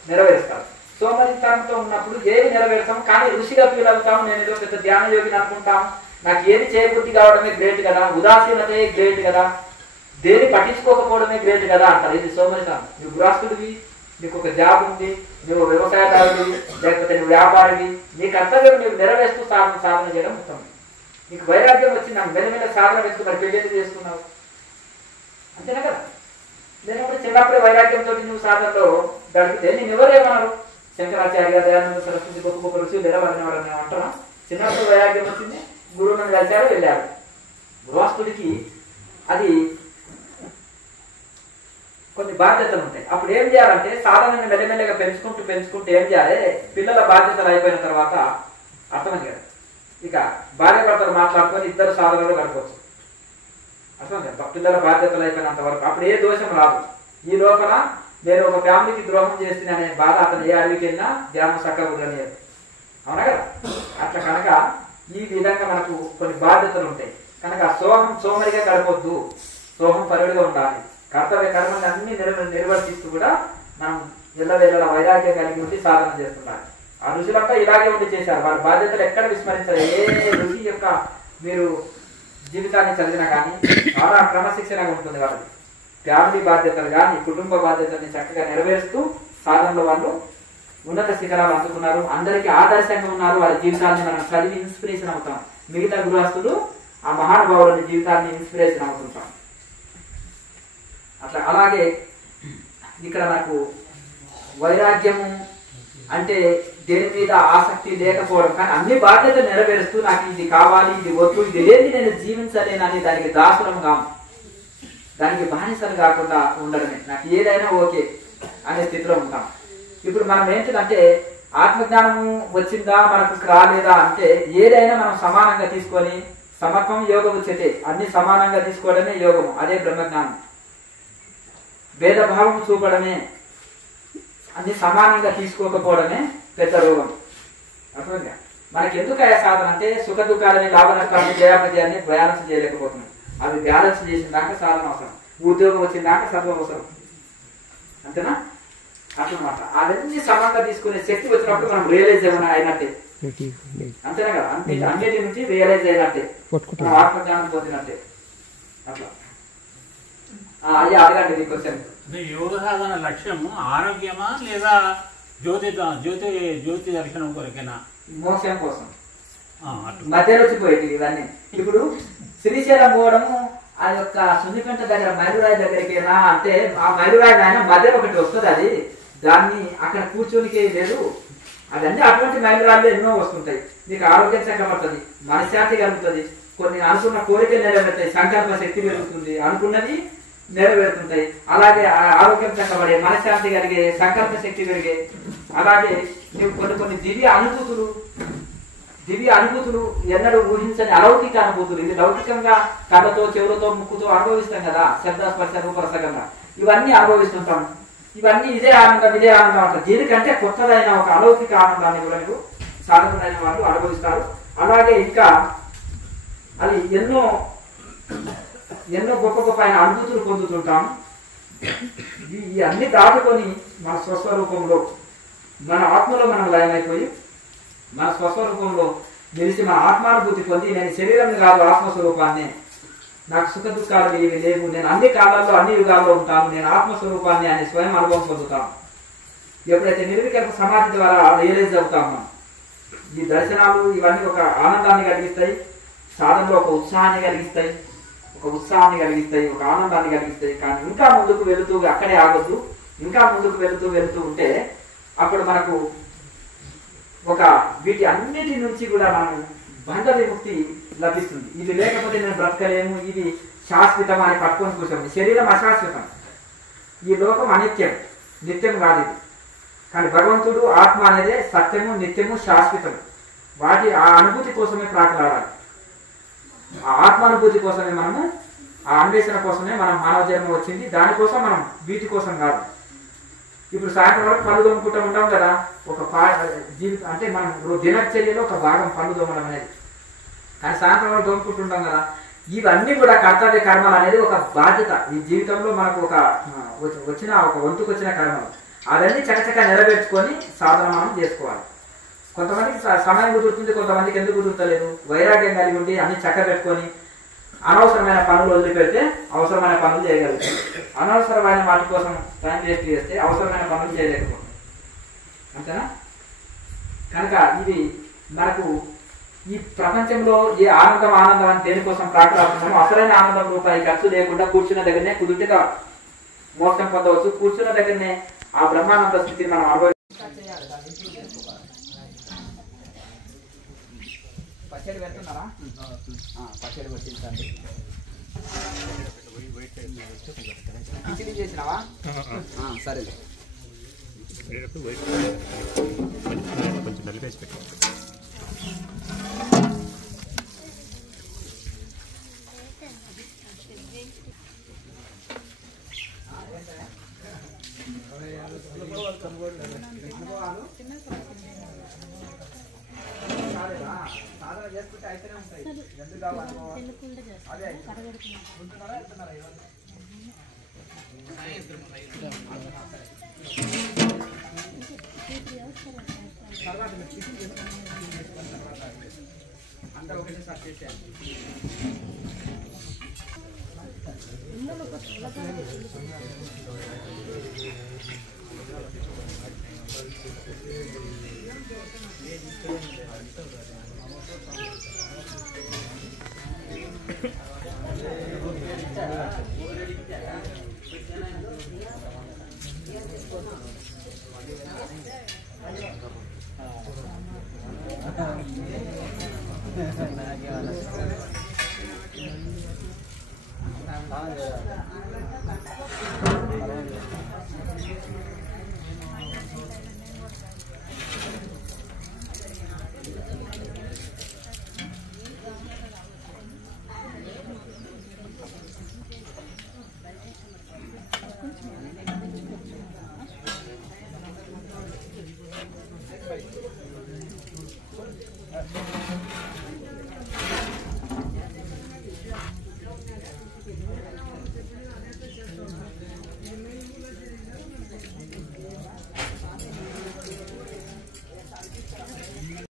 నెరవేరుస్తారు. సోమరితనంతో ఉన్నప్పుడు ఏది నెరవేరుతాం, కానీ ఋషిగా ఫీల్ అవుతాము. నేను ఏదో పెద్ద ధ్యాన యోగిని అనుకుంటాము, నాకు ఏది చేయబుద్ధి కావడమే గ్రేట్ కదా, ఉదాసీనతే గ్రేట్ కదా, దేని పట్టించుకోకపోవడమే గ్రేట్ కదా అంటారు. ఇది సోమరితనం. నువ్వు గృహస్థుడివి, నీకు ఒక జాబ్ ఉంది, నువ్వు వ్యవసాయదారుడివి, లేకపోతే నువ్వు వ్యాపారివి, నీ కర్తవ్యం నీవు నెరవేరుస్తూ సాధన చేయడం ఉత్తమం. నీకు వైరాగ్యం వచ్చింది, నాకు మెల్లమెల్ల సాధన వేస్తూ మరి పెళ్లి చేసుకున్నావు, అంతేనా కదా. లేనప్పుడు చిన్నప్పుడే వైరాగ్యంతో నువ్వు సాధనలో గడిపితే నేను ఎవరేమన్నారు? శంకరాచార్య, దయానంద సరస్వతి, గొప్ప గొప్ప ఋషులు ఎవరని అంటారా? చిన్నప్పుడు వైరాగ్యం వచ్చింది, గురువులను కలిశారు, వెళ్ళారు. గృహస్థుడికి అది కొన్ని బాధ్యతలు ఉంటాయి. అప్పుడు ఏం చేయాలంటే సాధనని మెల్లమెల్లగా పెంచుకుంటూ ఏం చేయాలి? పిల్లల బాధ్యతలు అయిపోయిన తర్వాత అర్థమైంది కదా, ఇక భార్య భర్తలు మాట్లాడుకొని ఇద్దరు సాధనలో గడపవచ్చు. అర్థమైంది కదా, పిల్లల బాధ్యతలు అయిపోయినంత వరకు అప్పుడు ఏ దోషం రాదు. ఈ లోపల నేను ఒక ఫ్యామిలీకి ద్రోహం చేస్తున్నా అనే బాధ అతను ఏ అడిగికి వెళ్ళినా ధ్యానం చక్కగా ఉండలేదు, అవునా కదా. అట్లా కనుక ఈ విధంగా మనకు కొన్ని బాధ్యతలు ఉంటాయి. కనుక సోమరిగా గడపొద్దు, సోహం పరుడిగా ఉండాలి. కర్తవ్య కర్మని అన్ని నిర్వర్తిస్తూ కూడా మనం ఎల్లవేళలా వైరాగ్యం కలిగి ఉండి సాధన చేస్తున్నారు. ఆ ఋషులంతా ఇలాగే ఉండి చేశారు. వాళ్ళ బాధ్యతలు ఎక్కడ విస్మరించారు. ఏ ఋషి యొక్క మీరు జీవితాన్ని చదివినా కానీ చాలా క్రమశిక్షణగా ఉంటుంది వాళ్ళది. ఫ్యామిలీ బాధ్యతలు కానీ కుటుంబ బాధ్యతల్ని చక్కగా నెరవేరుస్తూ సాధనలో వాళ్ళు ఉన్నత శిఖరాలు అందుకున్నారు. అందరికీ ఆదర్శంగా ఉన్నారు. వారి జీవితాన్ని మనం చదివి ఇన్స్పిరేషన్ అవుతాం. మిగతా గృహస్థులు ఆ మహానుభావుల జీవితాన్ని ఇన్స్పిరేషన్ అవుతుంటాం. అట్లా అలాగే ఇక్కడ నాకు వైరాగ్యము అంటే దేని మీద ఆసక్తి లేకపోవడం, కానీ అన్ని బాధ్యతలు నెరవేరుస్తూ నాకు ఇది కావాలి, ఇది వద్దు, ఇది లేని నేను జీవించలేనని దానికి దాసులం కాము, దానికి బానిసలు కాకుండా ఉండడమే. నాకు ఏదైనా ఓకే అనే స్థితిలో ఉంటాం. ఇప్పుడు మనం ఏంటంటే ఆత్మజ్ఞానము వచ్చిందా మనకు రాలేదా అంటే ఏదైనా మనం సమానంగా తీసుకొని సమత్వం యోగ ఉచ్యతే, అన్ని సమానంగా తీసుకోవడమే యోగము, అదే బ్రహ్మజ్ఞానం. భేదభావం చూపడమే అన్ని సమానంగా తీసుకోకపోవడమే పెద్ద రోగం. అర్థమైందా? మనకి ఎందుకు అయ్యే సాధన అంటే సుఖ దుఃఖాలని లాభ నష్టాలని జయాపజయాన్ని బ్యాలెన్స్ చేయలేకపోతున్నాం. అది బ్యాలెన్స్ చేసిన దాకా సాధన అవసరం. ఉద్యోగం వచ్చిన దాకా చదువు అవసరం. అంతేనా? అట్లమాట అదన్నీ సమంగా తీసుకునే శక్తి వచ్చినప్పుడు మనం రియలైజ్ అయినట్టే. అంతేనా కదా? అన్నిటి నుంచి రియలైజ్ అయినట్టే, ఆత్మజ్ఞానం పొందినట్టే. అట్లా అయ్యా అడగండి మీ క్వశ్చన్. యోగ సాధన లక్ష్యం ఆరోగ్యమా లేదా జ్యోతి జ్యోతి జ్యోతి దర్శనం కొరకేనా? మోక్షం కోసం మధ్యలో వచ్చిపోయేది ఇవన్నీ. ఇప్పుడు శ్రీశైలం పోవడము ఆ యొక్క సున్నిపెంట దగ్గర మైలురాయి దగ్గరికి రా అంటే ఆ మైలురాయి ఆయన మధ్యలో ఒకటి వస్తుంది, అది దాన్ని అక్కడ కూర్చోనికే లేదు. అవన్నీ అటువంటి మైలురాళ్ళు ఎన్నో వస్తుంటాయి. మీకు ఆరోగ్యం చక్కబడుతుంది, మనశ్శాంతి కలుగుతుంది, కొన్ని అనుకున్న కోరికలు నెరవేరుతాయి, సంకల్ప శక్తి పెరుగుతుంది, అనుకున్నది నెరవేరుతుంటాయి. అలాగే ఆరోగ్యం చక్కబడే, మనశ్శాంతి కలిగే, సంకల్ప శక్తి పెరిగే. అలాగే నువ్వు కొన్ని దివ్య అనుభూతులు ఎన్నడూ ఊహించని అలౌకిక అనుభూతులు. ఇది లౌకికంగా కళ్ళతో చెవులతో ముక్కుతో అనుభవిస్తాం కదా, శబ్ద స్పర్శ రూపరసంగా ఇవన్నీ అనుభవిస్తుంటాం. ఇవన్నీ ఇదే ఆనందం అంటారు. దీనికంటే కొత్తదైన ఒక అలౌకిక ఆనందాన్ని కూడా మీరు సాధకులైన వాళ్ళు అనుభవిస్తారు. అలాగే ఇంకా అది ఎన్నో గొప్ప గొప్ప ఆయన అనుభూతులు పొందుతుంటాం. ఈ అన్ని దాటుకొని మన స్వస్వరూపంలో మన ఆత్మలో మనం లయమైపోయి మన స్వస్వరూపంలో నిలిచి మన ఆత్మానుభూతి పొంది నేను శరీరం కాదు ఆత్మస్వరూపాన్ని, నాకు సుఖ దుఃఖాలు ఏవి లేవు, నేను అన్ని కాలాల్లో అన్ని యుగాల్లో ఉంటాను, నేను ఆత్మస్వరూపాన్ని అనే స్వయం అనుభవం పొందుతాను. ఎప్పుడైతే నిర్వికల్ప సమాధి ద్వారా రియలైజ్ అవుతామో ఈ దర్శనాలు ఇవన్నీ ఒక ఆనందాన్ని కలిగిస్తాయి, సాధనలో ఒక ఉత్సాహాన్ని కలిగిస్తాయి, ఒక ఆనందాన్ని కలిగిస్తాయి. కానీ ఇంకా ముందుకు వెళుతూ అక్కడే ఆగొద్దు. ఇంకా ముందుకు వెళుతూ ఉంటే అప్పుడు మనకు ఒక వీటి అన్నిటి నుంచి కూడా మనం బంధ విముక్తి లభిస్తుంది. ఇది లేకపోతే నేను బ్రతకలేము, ఇది శాశ్వతం అని పట్టుకొని కూర్చోండి. శరీరం అశాశ్వతం, ఈ లోకం అనిత్యం, నిత్యం కాదు ఇది. కానీ భగవంతుడు ఆత్మ అనేదే సత్యము, నిత్యము, శాశ్వతము. వాటి ఆ అనుభూతి కోసమే ప్రాకులాడాలి. ఆ ఆత్మానుభూతి కోసమే మనము, ఆ అన్వేషణ కోసమే మనం మానవ జన్మ వచ్చింది. దానికోసం మనం వీటి కోసం కాదు. ఇప్పుడు సాయంత్రం వరకు పళ్ళు దోముకుంటూ ఉంటాం కదా, ఒక జీవితం అంటే మనం దినచర్యలో ఒక భాగం పళ్ళు దోమడం అనేది. కానీ సాయంత్రం వరకు దోముకుంటుంటాం కదా, ఇవన్నీ కూడా కర్తవ్య కర్మలు అనేది ఒక బాధ్యత. ఈ జీవితంలో మనకు ఒక వంతుకు వచ్చిన కర్మలు అవన్నీ చకచక నెరవేర్చుకొని సాధన మనం చేసుకోవాలి. కొంతమందికి సమయం కుదురుతుంది, కొంతమందికి ఎందుకు కుదురుతలేదు. వైరాగ్యం కలిగి ఉండి అన్ని చక్క పెట్టుకొని అనవసరమైన పనులు వదిలిపెడితే అవసరమైన పనులు చేయగలుగుతాం. అనవసరమైన వాటి కోసం టైం వేస్ట్ చేస్తే అవసరమైన పనులు చేయలేకపోతాం. అంతేనా? కనుక ఇది మనకు ఈ ప్రపంచంలో ఏ ఆనందం అని దేనికోసం ప్రాకులాడుతున్నామో అసలైన ఆనందం రూపాయి ఖర్చు లేకుండా కూర్చున్న దగ్గరనే కుదిరితే మోక్షం పొందవచ్చు. కూర్చున్న దగ్గరనే ఆ బ్రహ్మానంద స్థితిని మనం అనుభవించాలి. పచ్చడి పెడుతున్నారా? పచ్చడి పెట్టించండి. కిచిడి చేసినావా? సరే. కొంచెం నలిపేసి పెట్టు. సాధన చేసుకుంటే అయితేనే ఉంటాయి. ఎందుకు కావాలి అదే ఉంటున్నారా వెళ్తున్నారా? అంతా ఒకటేసారి చేసేయాలి.